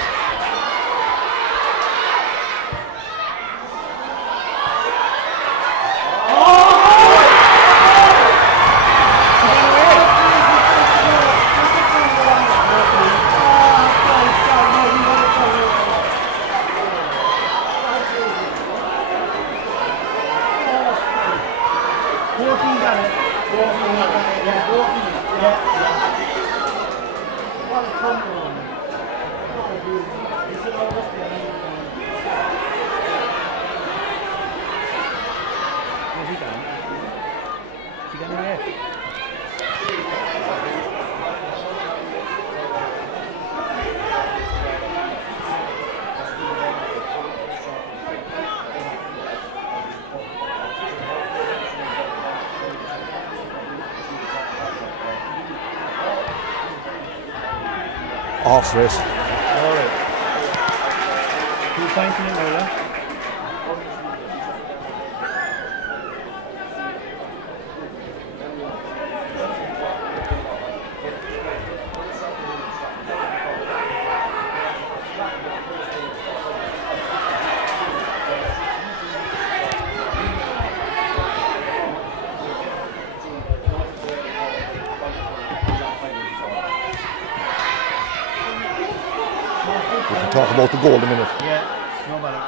Off race. All right. 2 points in it, Marla. Talk about the goal in a minute. Yeah, no matter.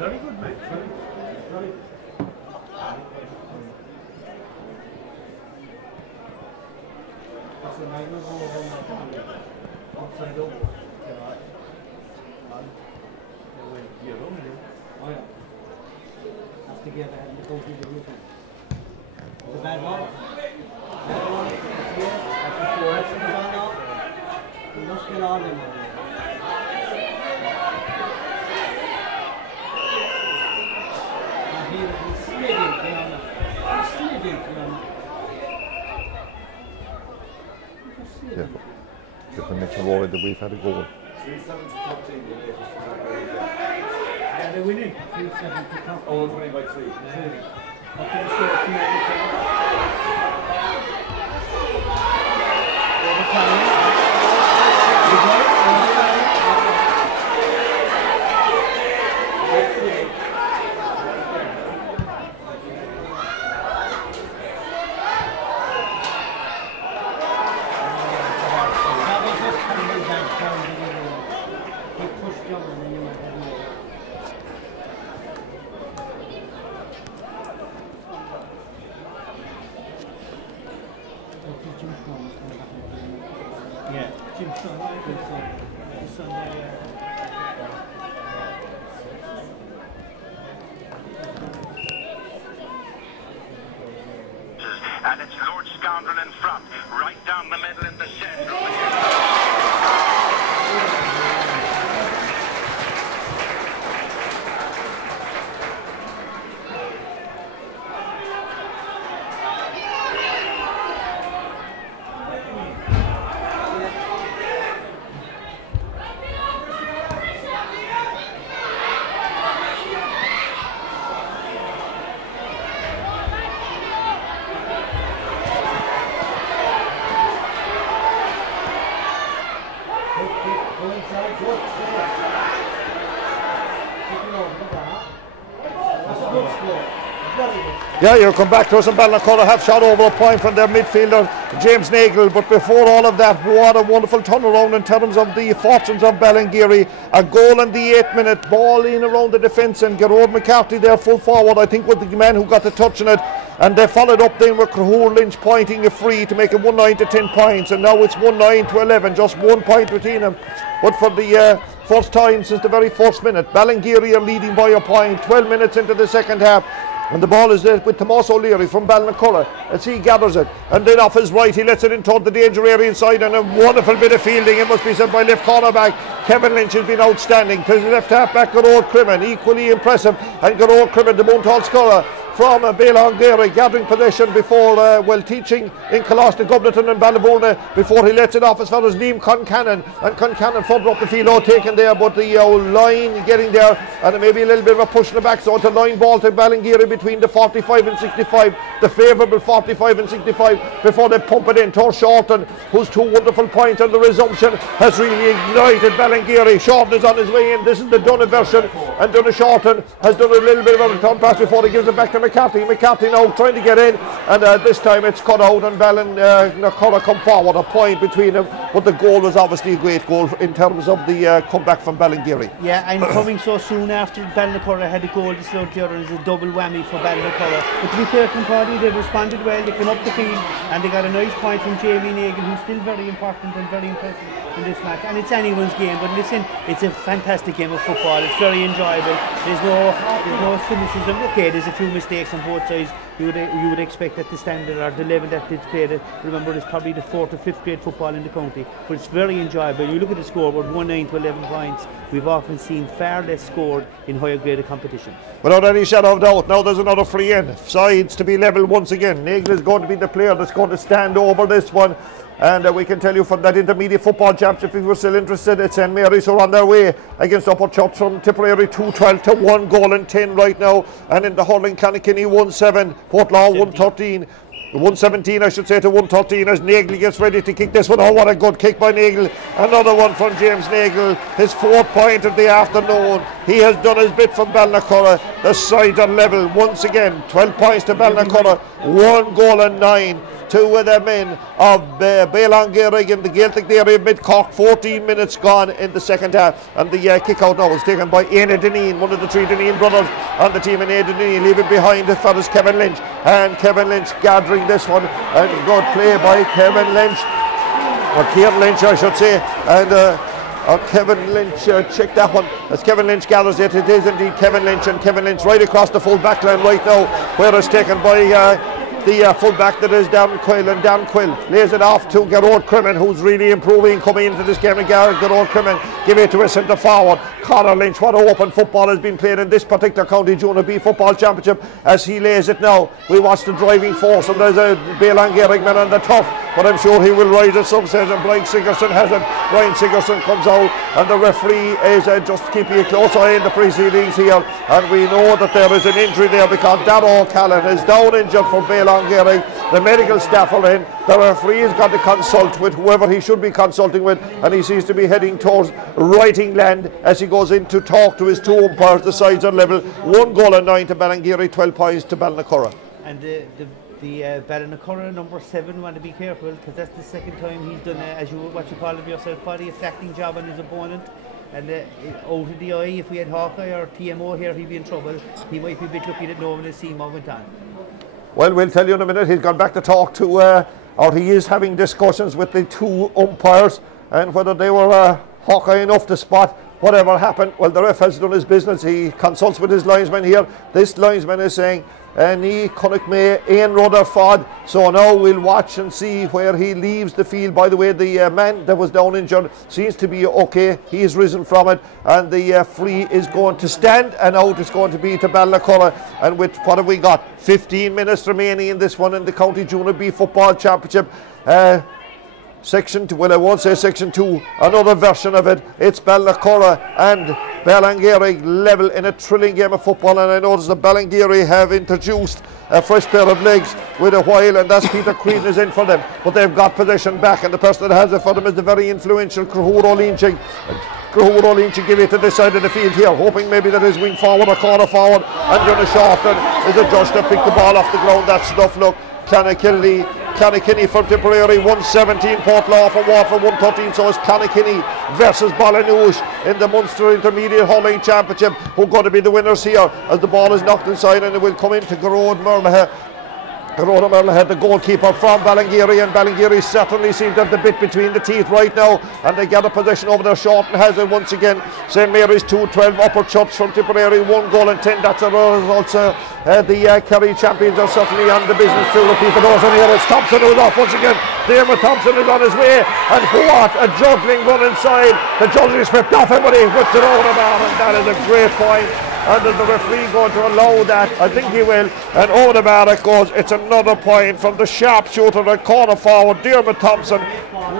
Very good match. Very Yeah, different mix of worry that we've had a goal. Yeah, they're winning. 3-7 to top. Oh, winning by 3. And it's Lord Scoundrel in front, right down the middle in the centre. Yeah, you come back to us, and Ballinacurra have shot over a point from their midfielder, James Nagle. But before all of that, what a wonderful turnaround in terms of the fortunes of Ballingeary. A goal in the 8th minute, ball in around the defence, and Gerard McCarthy there full forward, I think, with the man who got the touch on it. And they followed up then with Cahir Lynch pointing a free to make it 1-9 to 10 points. And now it's 1-9 to 11, just 1 point between them. But for the first time since the very first minute, Ballingeary are leading by a point, 12 minutes into the second half. And the ball is there with Tomás O'Leary from Ballinacurra as he gathers it, and then off his right he lets it in toward the danger area inside, and a wonderful bit of fielding, it must be said, by left cornerback Kevin Lynch has been outstanding. To his left half back Gerard Crimmin, equally impressive, and Gerard Crimmin, the Montall scorer from Ballingeary, gathering possession before teaching in Coloston, Gubleton and Ballybourne, before he lets it off as far as Liam Concannon, and Concannon further up the field, taken there, but the line getting there, and maybe a little bit of a push in the back, so it's a line ball to Ballingeary between the 45 and 65, the favourable 45 and 65, before they pump it in to Shorten, whose 2 wonderful points on the resumption has really ignited Ballingeary. Shorten is on his way in, this is the Dunne version, and Dunne Shorten has done a little bit of a return pass before he gives it back to McCarthy. McCarthy now trying to get in, and this time it's cut out, and Ballinacurra come forward, a point between them, but the goal was obviously a great goal in terms of the comeback from Ballingeary. Yeah, and coming so soon after Ballinacurra had a goal, this the other is a double whammy for Ballinacurra. But to be fair, Company, they responded well, they came up the field, and they got a nice point from Jamie Nagle, who's still very important and very impressive in this match. And it's anyone's game, but listen, it's a fantastic game of football. It's very enjoyable. There's no cynicism. Okay, there's a few mistakes on both sides. You would expect at the standard or the level that it's played at. Remember, it's probably the 4th or 5th grade football in the county, but it's very enjoyable. You look at the scoreboard, 1-9 to 11 points. We've often seen far less scored in higher grade competition. Without any shadow of doubt, now there's another free in. Sides to be level once again. Nagle is going to be the player that's going to stand over this one. And we can tell you from that intermediate football championship, if you were still interested, it's St Mary's who are on their way against Upper Church from Tipperary, 2-12 to 1 goal and 10 right now. And in the hurling, Connachini 1-7, Portlaw 1-13. 117, I should say, to 113 as Nagle gets ready to kick this one. Oh, what a good kick by Nagle. Another one from James Nagle, his 4th point of the afternoon. He has done his bit from Ballinacurra. The sides are level once again. 12 points to Ballinacurra, 1 goal and 9 to the men of Ballingeary in the Gaelic area mid Cork. 14 minutes gone in the second half, and the kick out now is taken by Éanna Dineen, one of the 3 Dineen brothers on the team, and Éanna Dineen leaving behind as far as Kevin Lynch, and Kevin Lynch gathering this one, and good play by Kevin Lynch, or Kieran Lynch I should say, and Kevin Lynch, check that one as Kevin Lynch gathers it. It is indeed Kevin Lynch, and Kevin Lynch right across the full back line right now, where it's taken by the full back that is Dan Quill, and Dan Quill lays it off to Gerard Crimmin, who's really improving coming into this game. Gerard Crimmin give it to a centre forward, Conor Lynch. What a open football has been played in this particular county Junior B football championship as he lays it now. We watch the driving force, and there's a Ballingeary man on the turf but I'm sure he will rise at some stage, and Brian Sigerson has it. Brian Sigerson comes out, and the referee is just keeping a close eye in the proceedings here, and we know that there is an injury there because Dara O'Callaghan is down injured for Ballingeary. The medical staff are in. The referee has got to consult with whoever he should be consulting with, and he seems to be heading towards writing land as he goes in to talk to his two umpires. The sides are level. 1 goal and 9 to Ballingeary, 12 points to Ballinacurra. And the Ballinacurra number 7 want to be careful, because that's the second time he's done what you call it yourself, Paddy, a sacking job on his opponent. And out of the eye, if we had Hawkeye or TMO here, he'd be in trouble. He might be a bit lucky that no one has seen what went on. Well, we'll tell you in a minute. He's gone back to talk to, or he is having discussions with the two umpires, and whether they were Hawkeye enough to spot whatever happened. Well, the ref has done his business. He consults with his linesman here. This linesman is saying, Ní Connacht May Aon Rudder Fod. So now we'll watch and see where he leaves the field. By the way, the man that was down injured seems to be okay. He has risen from it, and the free is going to stand, and out is going to be to Ballinacurra. And with what have we got? 15 minutes remaining in this one in the County Junior B Football Championship. Section 2, well, I won't say Section 2, another version of it. It's Ballinacurra and Ballingeary level in a thrilling game of football, and I notice that Ballingeary have introduced a fresh pair of legs with a while, and that's Peter Creedon is in for them, but they've got possession back, and the person that has it for them is the very influential Crahuro Lynching. Crahuro Lynching give it to this side of the field here, hoping maybe that his wing forward or corner forward, and Johnny Shorten is a judge to pick the ball off the ground. That's enough. Look, Clonakilty from Tipperary, 117, Portlaw from Waterford, 113. So it's Clonakilty versus Ballinouche in the Munster Intermediate Hurling Championship, who are going to be the winners here as the ball is knocked inside, and it will come into Garrod Merlahe. Garrod Merlahe, the goalkeeper from Ballingeary, and Ballingeary certainly seem to have the bit between the teeth right now, and they get a possession over their short and has it once again. St Mary's 2-12, Upper Chuts from Tipperary 1 goal and 10. That's a result. The Kerry champions are certainly on the business too. The people knows, and here it's Thompson who's off once again. Dermot Thompson is on his way, and what a juggling run inside. The judge is whipped off him, but he whips it over the bar, and that is a great point. And is the referee going to allow that? I think he will. And over the bar it goes. It's another point from the sharpshooter, the corner forward, Dermot Thompson,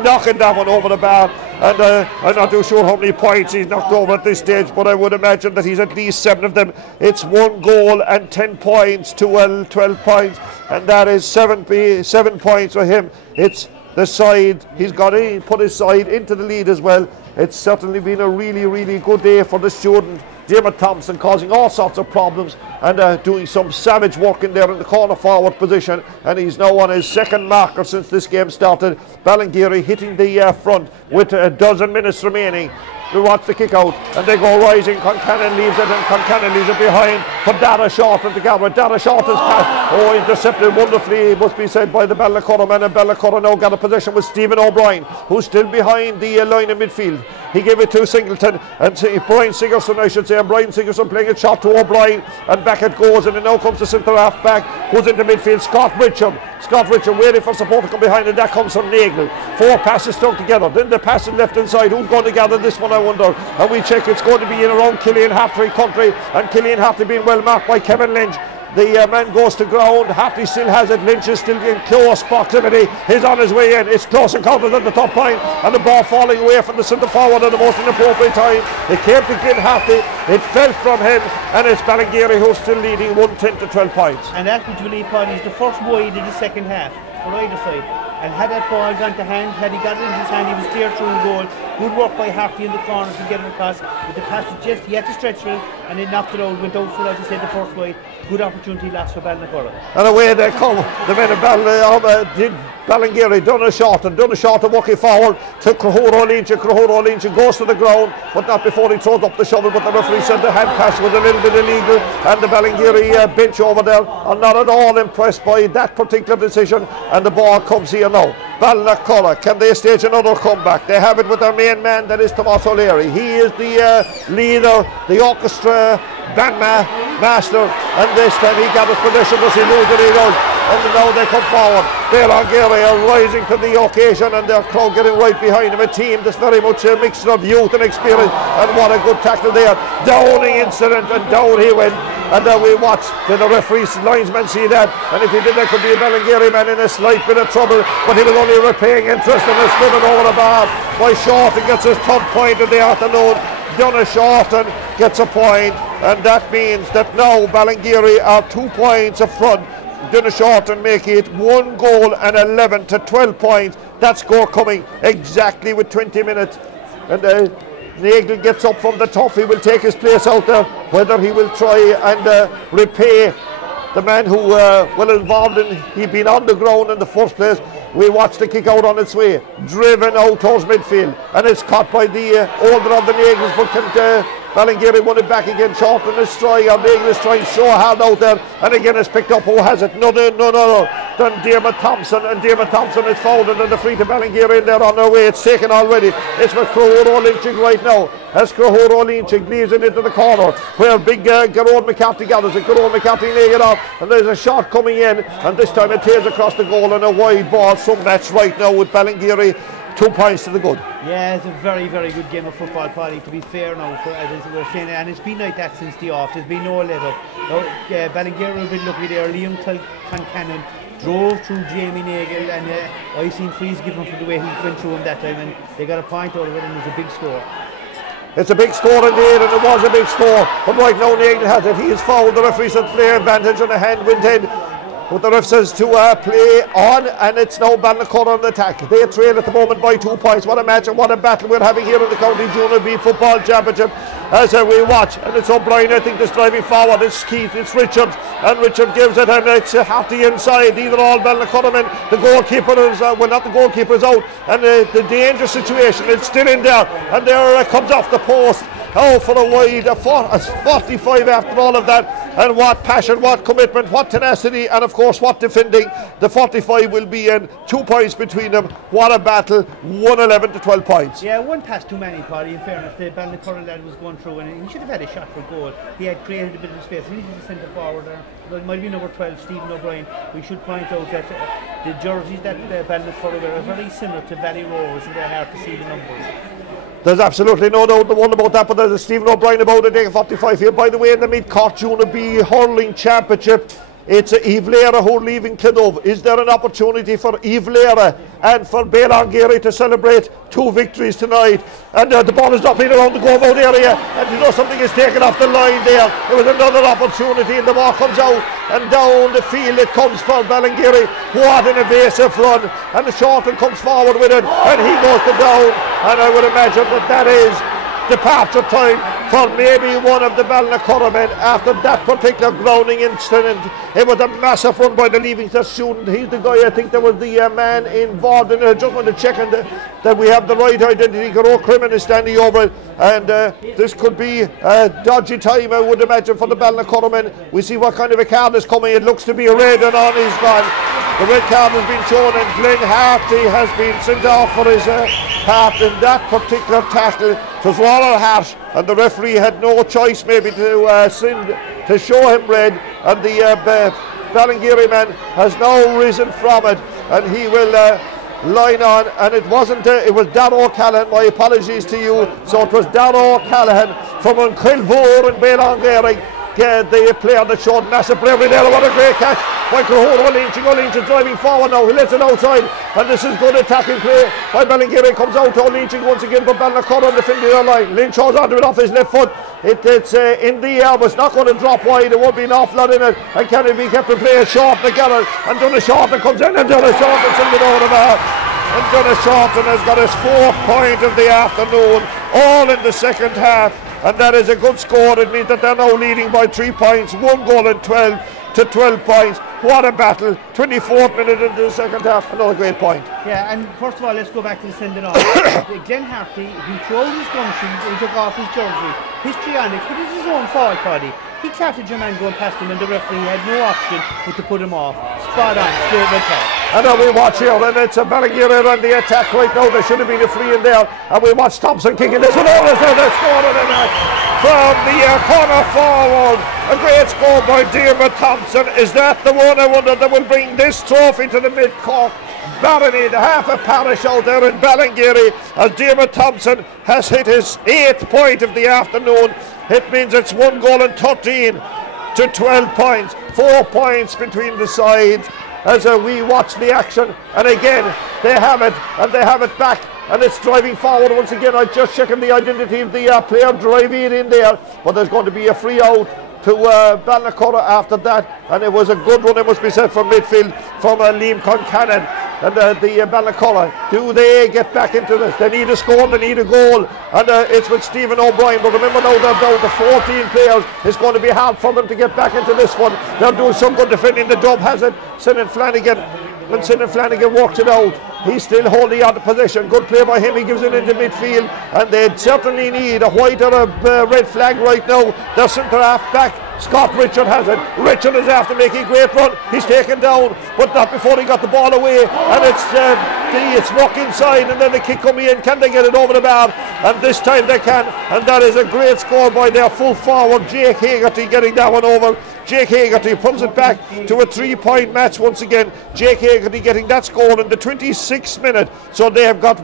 knocking that one over the bar. And I'm not too sure how many points he's knocked over at this stage, but I would imagine that he's at least 7 of them. It's 1 goal and 10 points to 12 points, and that is 7 points for him. It's the side, he's got to put his side into the lead as well. It's certainly been a really, really good day for the student. Dermot Thompson causing all sorts of problems and doing some savage work in there in the corner forward position, and he's now on his second marker since this game started. Ballingeary hitting the front with a dozen minutes remaining. We watch the kick out, and they go rising. Concannon leaves it, and Concannon leaves it behind for Dara Shorten to gather. Dara Shorten's pass, intercepted wonderfully, it must be said, by the Ballinacurra man, and Ballinacurra now got a possession with Stephen O'Brien, who's still behind the line in midfield. He gave it to Singleton, and Brian Sigerson, I should say, and Brian Sigerson playing a shot to O'Brien, and back it goes, and it now comes to centre half back, who's into midfield, Scott Richard waiting for support to come behind, and that comes from Nagle. 4 passes stuck together, then the pass is left inside. Who's going to gather this one, I wonder? And we check, it's going to be in around Killian Hartley country, and Killian Hartley being well marked by Kevin Lynch. The man goes to ground. Hartley still has it. Lynch is still in close proximity. He's on his way in. It's close encounters at the top point, and the ball falling away from the centre forward at the most inappropriate time. It came to Glenn Hartley. It fell from him, and it's Ballingeary who's still leading 110 to 12 points. And that, would you believe, Paddy, is the first wide in the second half for either side. And had that ball gone to hand, had he got it in his hand, he was steered through the goal. Good work by Hartley in the corner to get it across. With the pass, he had to stretch for it, and he knocked it out, went out for, as I said, the first wide. Good opportunity lost for Ballinacurra. And away they come. The men of Ballingeary done a shot and working forward to Crahuro Lynch. Crahuro Lynch goes to the ground, but not before he throws up the shovel. But the referee said the hand pass was a little bit illegal, and the Ballingeary bench over there are not at all impressed by that particular decision. And the ball comes here now. Ballinacurra, can they stage another comeback? They have it with their main man, that is Tomas O'Leary. He is the leader, the orchestra master, and this time he got his possession. Does he lose it? He does. And now they come forward. Ballingeary are rising to the occasion, and their crowd getting right behind him. A team that's very much a mixture of youth and experience, and what a good tackle there. Downing incident, and down he went. And we watch. Did the referee's linesman see that? And if he did, there could be a Ballingeary man in a slight bit of trouble. But he was only repaying interest and has driven over the bar by Shorten. Gets his third point of the afternoon. Donna Shorten gets a point, and that means that now Ballingeary are 2 points up front. Donna Shorten make it 1 goal and 11 to 12 points. That score coming exactly with 20 minutes. And Nagel gets up from the turf. He will take his place out there. Whether he will try and repay the man who was involved in, he'd been on the ground in the first place. We watch the kick out on its way, driven out towards midfield, and it's caught by the older of the Nagels, but Ballingeary won it back again. Shorten is trying, and Nagel is trying so hard out there, and again it's picked up. Who has it? No. Then Dermot Thompson, and Dermot Thompson is fouled, and the free to Ballingeary in there on their way. It's taken already. It's with Crohoro lynching right now. As Crohoro lynching leaves it into the corner, where big Gerard McCarthy gathers it. Gerard McCarthy laying it off, and there's a shot coming in, and this time it tears across the goal, and a wide ball. So that's right now with Ballingeary. 2 points to the good. Yeah, it's a very, very good game of football, Paddy, to be fair now, as we're saying, and it's been like that since the off. There's been no let up. Ballingeary have been lucky there. Liam Concannon drove through Jamie Nagel, and I seen freeze given for the way he went through him that time, and they got a point out of it, and it was a big score. It's a big score indeed, and it was a big score. But right now Nagel has it. He is fouled. The referee said play advantage, and a hand went in. But the ref says to play on, and it's now Ballinacurra on the attack. They trail at the moment by 2 points. What a match and what a battle we're having here in the County Junior B Football Championship. As we watch, and it's O'Brien, I think, that's driving forward. It's Keith, it's Richard, and Richard gives it, and it's Harty inside. These are all Ballinacurra men. The goalkeeper is, well, not the goalkeeper is out, and the danger situation, it's still in there, and there comes off the post. Oh, for a wide, 45 after all of that. And what passion, what commitment, what tenacity, and of course what defending. The 45 will be in, 2 points between them. What a battle, 111 to 12 points. Yeah, one pass too many, Paddy, in fairness. The Ballinacurra lad was going through, and he should have had a shot for goal. He had created a bit of space. He needed to centre forward there. Well, it might be number 12, Stephen O'Brien. We should point out that the jerseys that Ballinacurra wear are very similar to Valley Rose, and they're hard to see the numbers. There's absolutely no doubt the one about that, but there's a Stephen O'Brien about it, 45 here. By the way, in the Mid-Cork Junior B Hurling Championship, it's Yves Lera who are leaving Clodove. Is there an opportunity for Yves Lera and for Ballingeary to celebrate 2 victories tonight? And the ball is dropping around the goal-out area, and you know something is taken off the line there. It was another opportunity, and the ball comes out, and down the field it comes for Ballingeary. What an evasive run, and the Shorten comes forward with it, and he goes to down, and I would imagine that is departure time for maybe one of the Ballinacurra men after that particular grounding incident. It was a massive run by the Leavington student. He's the guy, I think there was the man involved in it. I just want to check that we have the right identity. Garo Crimin is standing over it, and this could be a dodgy time, I would imagine, for the Ballinacurra men. We see what kind of a card is coming. It looks to be a red, and on he's gone. The red card has been shown, and Glenn Harty has been sent off for his part in that particular tackle. It was rather harsh, and the referee had no choice maybe to show him red, and the Ballingeary man has now risen from it, and he will line on, and it wasn't it was Darragh O'Callaghan. My apologies to you. So it was Darragh O'Callaghan from Kilvour and Ballingeary. The player that showed massive bravery there. What a great catch. Michael O'Lynch is driving forward now. He lets it outside, and this is good attacking play by Ballingeary. Comes out to O'Lynch once again, but Ballinacurra on the field line. Lynch holds onto it off his left foot. It's in the air, but it's not going to drop wide. There won't be an awful lot in it, and can it be kept in play? Short together, and Donna Shorten comes in, and Donna Shorten sends it over the bar. And Donna Shorten has got his 4th point of the afternoon, all in the second half. And that is a good score. It means that they're now leading by 3 points, 1 goal and 12 to 12 points. What a battle. 24th minute into the second half, another great point. Yeah, and first of all, let's go back to the sending off. Glenn Harty, he threw his gum shoes and took off his jersey. Histrionics, but it's his own fault, Paddy. He clattered your man going past him, and the referee had no option but to put him off. Spot on, straight red card. And now we watch here, and it's a Ballingeary on the attack right now. There should have been a free in there, and we watch Thompson kicking this one over, so they scored it from the corner forward. A great score by Dermot Thompson. Is that the one, I wonder, that will bring this trophy to the Mid-Cork Barony, the half a parish out there in Ballingeary, as Dermot Thompson has hit his 8th point of the afternoon. It means it's 1 goal and 13 to 12 points. 4 points between the sides as we watch the action. And again, they have it, and they have it back. And it's driving forward once again. I just checking the identity of the player driving it in there. But there's going to be a free out to Ballinacurra after that. And it was a good run, it must be said, from midfield from Liam Concannon. And the Ballinacurra, do they get back into this? They need a score, they need a goal. And it's with Stephen O'Brien. But remember now, they're down to 14 players. It's going to be hard for them to get back into this one. They're doing some good defending. The Dub has it. Cinan Flanagan. When Cinan Flanagan works it out, he's still holding on to possession. Good play by him. He gives it into midfield. And they certainly need a white or a red flag right now. Their centre half back, Scott Richard, has it. Richard is after making a great run. He's taken down, but not before he got the ball away. And it's walk inside, and then the kick coming in. Can they get it over the bar? And this time they can. And that is a great score by their full forward, Jake Hagerty, getting that one over. Jake Hagerty pulls it back to a 3-point match once again. Jake Hagerty getting that score in the 26th minute. So they have got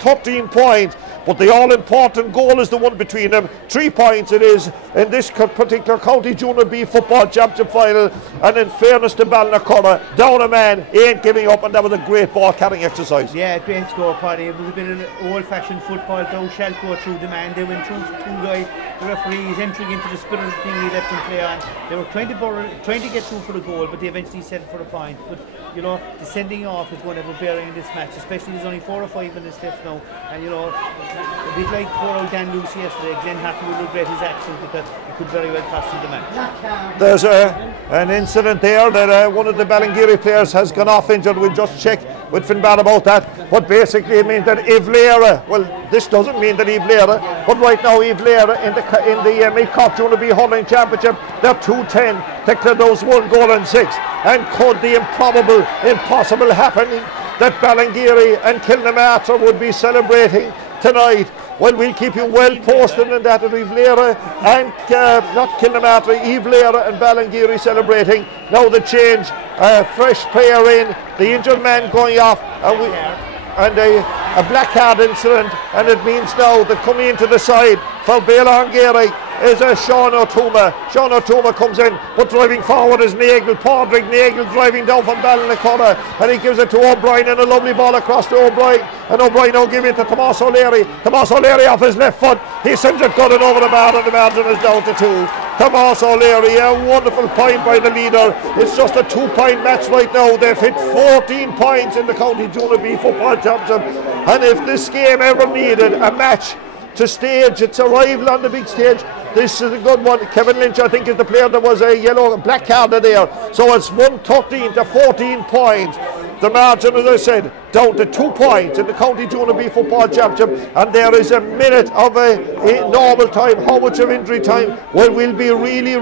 13 points. But the all-important goal is the one between them. 3 points it is in this particular County Junior B Football Championship final. And in fairness to Ballinacurra, down a man, ain't giving up, and that was a great ball carrying exercise. Yeah, great score, Paddy. It was a bit of old-fashioned football. Thou shalt go through the man. They went through two guys. The referees entering into the spirit of the thing he left him play on. They were trying to get through for the goal, but they eventually settled for a point. But you know, the sending off is going to have a bearing in this match, especially there's only 4 or 5 minutes left now. And you know, a bit like poor old Dan Lucy yesterday, Glenn Hartley will regret his actions because it could very well cost him the match. There's an incident there that one of the Ballingeary players has gone off injured. We'll just check with Finbar about that. But basically it means that Ivlera, well, this doesn't mean that Ivlera, but right now Ivlera in the Mid-Cork Junior B Hurling Championship, they're 2-10 to clear those 1 goal and 6. And could the impossible happen that Ballingeary and Kilnamartyr would be celebrating tonight? Well, we'll keep you well posted on that. Ivlera and not Kilnamartyr, Ivlera and Ballingeary celebrating. Now the change, fresh player in, the injured man going off, and a black card incident, and it means now that coming into the side for Ballingeary is Sean O'Toole. Sean O'Toole comes in, but driving forward is Nagel, Padraig Nagel driving down from Ballinacurra, and he gives it to O'Brien, and a lovely ball across to O'Brien, and O'Brien now giving it to Tomás O'Leary. Tomás O'Leary off his left foot, he sends it good and over the bar, and the margin is down to 2. Tomás O'Leary, a wonderful point by the leader. It's just a 2-point match right now. They've hit 14 points in the County Junior B Football Championship, and if this game ever needed a match to stage its arrival on the big stage, this is a good one. Kevin Lynch, I think, is the player that was a black card there. So it's 113 to 14 points. The margin, as I said, down to 2 points in the County Junior B Football Championship, and there is a minute of a normal time. How much of injury time? Well, we'll be really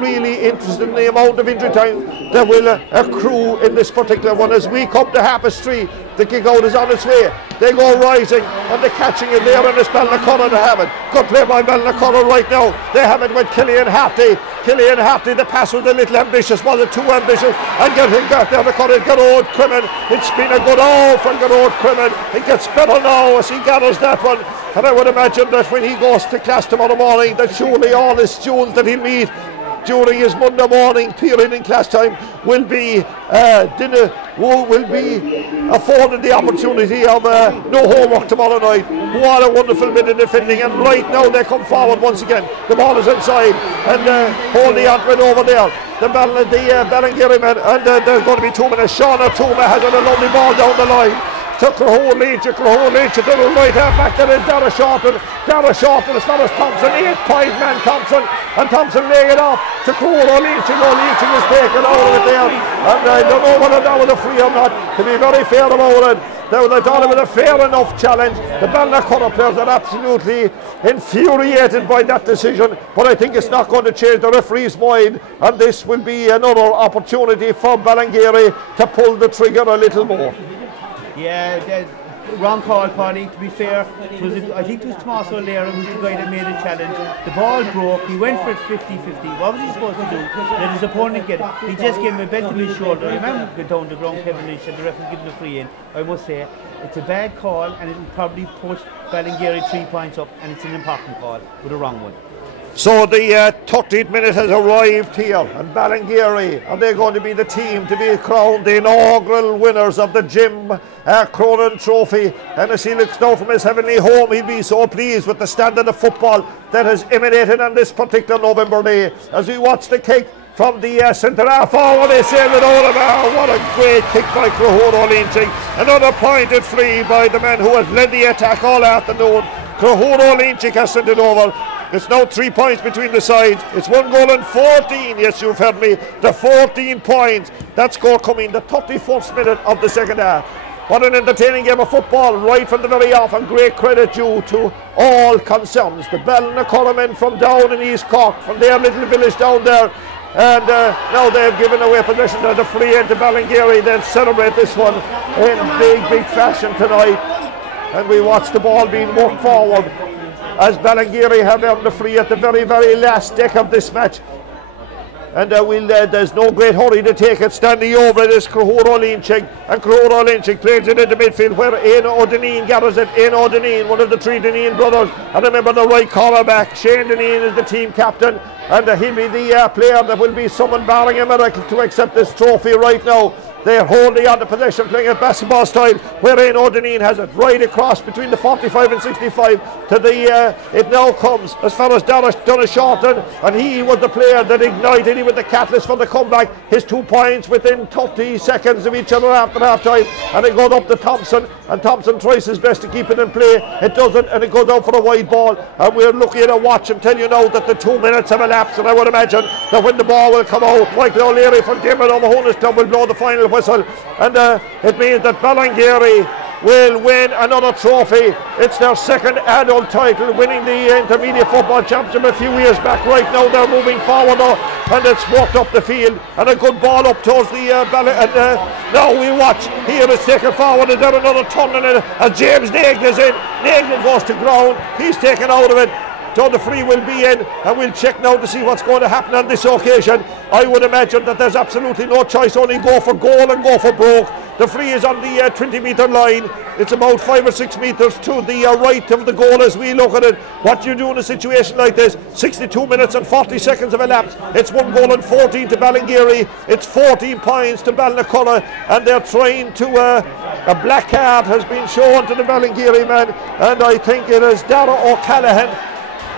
interested in the amount of injury time that will accrue in this particular one. As we come to 3:30, the kick out is on its way. They go rising, and the catching it there, and it's Ballinacurra to have it. Good play by Ballinacurra right now. They have it with Killian Harty. Killian Harty, the pass was a little ambitious. Was it too ambitious? And getting back there to cut it. Garrod Crimmin. It's been a good all from Garrod Crimmin. It gets better now as he gathers that one. And I would imagine that when he goes to class tomorrow morning, that surely all his students that he'll meet during his Monday morning period in class time will be afforded the opportunity of no homework tomorrow night. What a wonderful bit of defending, and right now they come forward once again. The ball is inside, and holding on to it over there. The Ballingeary man, and there's going to be 2 minutes. Sean O'Toole has a lovely ball down the line. To Crahone Leach to the right half back. That is Dara Shorten. Dara Shorten as far as Thompson. 8-point man Thompson. And Thompson laying it off to Crahone Leach. Leach is taken out of it there. And I don't know whether that was a free or not. To be very fair about it, they thought it was a fair enough challenge. The Ballinacurra players are absolutely infuriated by that decision, but I think it's not going to change the referee's mind, and this will be another opportunity for Ballingeary to pull the trigger a little more. Yeah, wrong call, Paddy, to be fair. I think it was Tomás O'Leary who was the guy that made the challenge. The ball broke, he went for it 50-50. What was he supposed to do? Let his opponent get it. He just gave him a bend to his shoulder. I remember going down the ground, Kevin Lynch, and the referee giving the free in. I must say, it's a bad call, and it will probably push Ballingeary 3 points up, and it's an important call, but a wrong one. So the 30th minute has arrived here, and Ballingeary, are they going to be the team to be crowned the inaugural winners of the Jim Cronin Trophy? And as he looks now from his heavenly home, he'll be so pleased with the standard of football that has emanated on this particular November day. As we watch the kick from the centre half forward, they save it all about. What a great kick by Crohuro Lynching. Another pointed free by the man who has led the attack all afternoon. Crohuro Lynching has sent it over. It's now 3 points between the sides. It's 1 goal and 14. Yes, you've heard me. The 14 points. That score coming the 31st minute of the second half. What an entertaining game of football right from the very off, and great credit due to all concerns. The Ballinacurra men from down in East Cork, from their little village down there. And now they've given away possession to the free end to Ballingeary. They'll celebrate this one in big fashion tonight. And we watch the ball being worked forward as Ballingeary have earned the free at the very last deck of this match. And there's no great hurry to take it. Standing over it is Crohuro Lynching, and Crohuro Lynching plays it into midfield where Éanna O'Deneen gathers it. Éanna O'Deneen, one of the three Deneen brothers, and remember the right cornerback Shane Deneen is the team captain, and he'll be the player that will be summoned barring a miracle to accept this trophy right now. They're holding on to possession, playing at basketball style, where Éanna O'Deneen has it right across between the 45 and 65 to the, it now comes as far as Donna Shorten, and he was the player that ignited, he was the catalyst for the comeback. His 2 points within 30 seconds of each other after half time, and it goes up to Thompson, and Thompson tries his best to keep it in play. It doesn't, and it goes out for a wide ball, and we're looking at a watch and tell you now that the 2 minutes have elapsed, and I would imagine that when the ball will come out, Michael O'Leary from Dermot O'Mahony's club will blow the final whistle, and it means that Ballingeary will win another trophy. It's their second adult title, winning the Intermediate Football Championship a few years back. Right now they're moving forward now, and it's walked up the field, and a good ball up towards the now we watch, here it's taken forward, is there another turn in it as James Nagle is in. Nagle goes to ground, he's taken out of it. So the free will be in, and we'll check now to see what's going to happen on this occasion. I would imagine that there's absolutely no choice, only go for goal and go for broke. The free is on the 20-metre line. It's about 5 or 6 metres to the right of the goal as we look at it. What do you do in a situation like this? 62 minutes and 40 seconds have elapsed. It's 1 goal and 14 to Ballingeary. It's 14 points to Ballinacurra, and they're trying to, a black card has been shown to the Ballingeary man, and I think it is Dara O'Callaghan.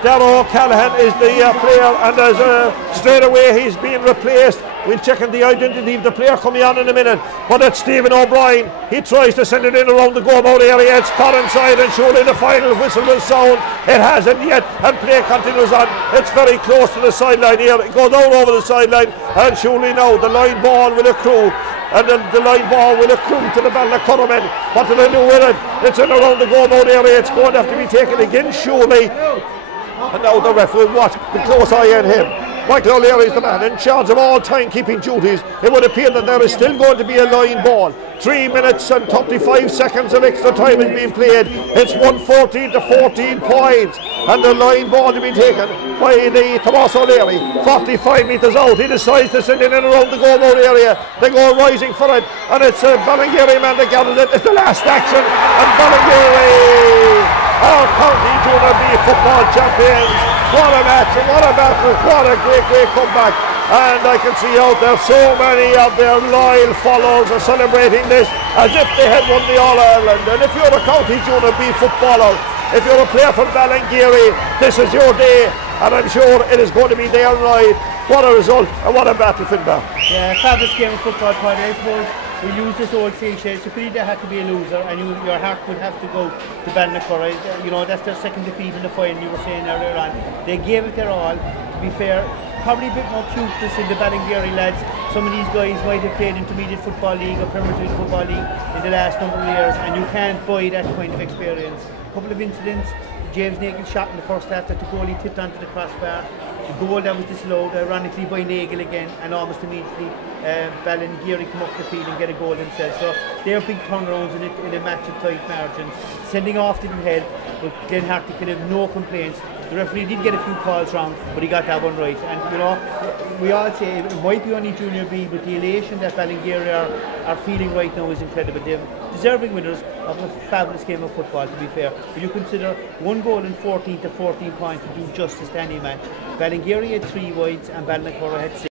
Darragh O'Callaghan is the player, and as straight away he's being replaced. We'll check on the identity of the player coming on in a minute, but it's Stephen O'Brien. He tries to send it in around the goal out area. It's caught inside, and surely the final whistle will sound. It hasn't yet, and play continues on. It's very close to the sideline here. It goes out over the sideline, and surely now the line ball will accrue. And then the line ball will accrue to the Ballinacurra men. What do they do with it? It's in around the goal out area. It's going to have to be taken again, surely. And now the ref will watch the close eye on him. Michael O'Leary is the man in charge of all time-keeping duties. It would appear that there is still going to be a line ball. 3 minutes and 35 seconds of extra time is being played. It's 114 to 14 points. And the line ball to be taken by the Tomas O'Leary. 45 metres out. He decides to send it in around the goal out area. They go rising for it. And it's a Ballingeary man that gathers it. It's the last action. And Ballingeary, our county junior B football champions. What a match, what a battle, what a great comeback. And I can see out there so many of their loyal followers are celebrating this as if they had won the All-Ireland. And if you're a county junior B footballer, if you're a player from Ballingeary, this is your day, and I'm sure it is going to be their ride. What a result and what a battle, Finbar. Yeah, fabulous game of football, Paddy. I suppose we use this old cliche, it's a pity there had to be a loser, and your heart would have to go to Ballinacurra. You know, that's their second defeat in the final, you were saying earlier on. They gave it their all, to be fair. Probably a bit more cuteness in the Ballingeary lads. Some of these guys might have played Intermediate Football League or Premier League Football League in the last number of years, and you can't buy that kind of experience. A couple of incidents. James Nagle shot in the first half that the goalie tipped onto the crossbar. The goal that was disallowed, ironically, by Nagle again, and almost immediately Ballingeary come up the field and get a goal themselves. So they're big turnarounds in a match of tight margins. Sending off didn't help, but Glenn Hartley could have no complaints. The referee did get a few calls wrong, but he got that one right. And you know, we all say it might be only Junior B, but the elation that Ballingeary are feeling right now is incredible. deserving winners of a fabulous game of football, to be fair. If you consider 1 goal in 14 to 14 points to do justice to any match, Ballingeary had 3 wides and Ballinacurra had 6.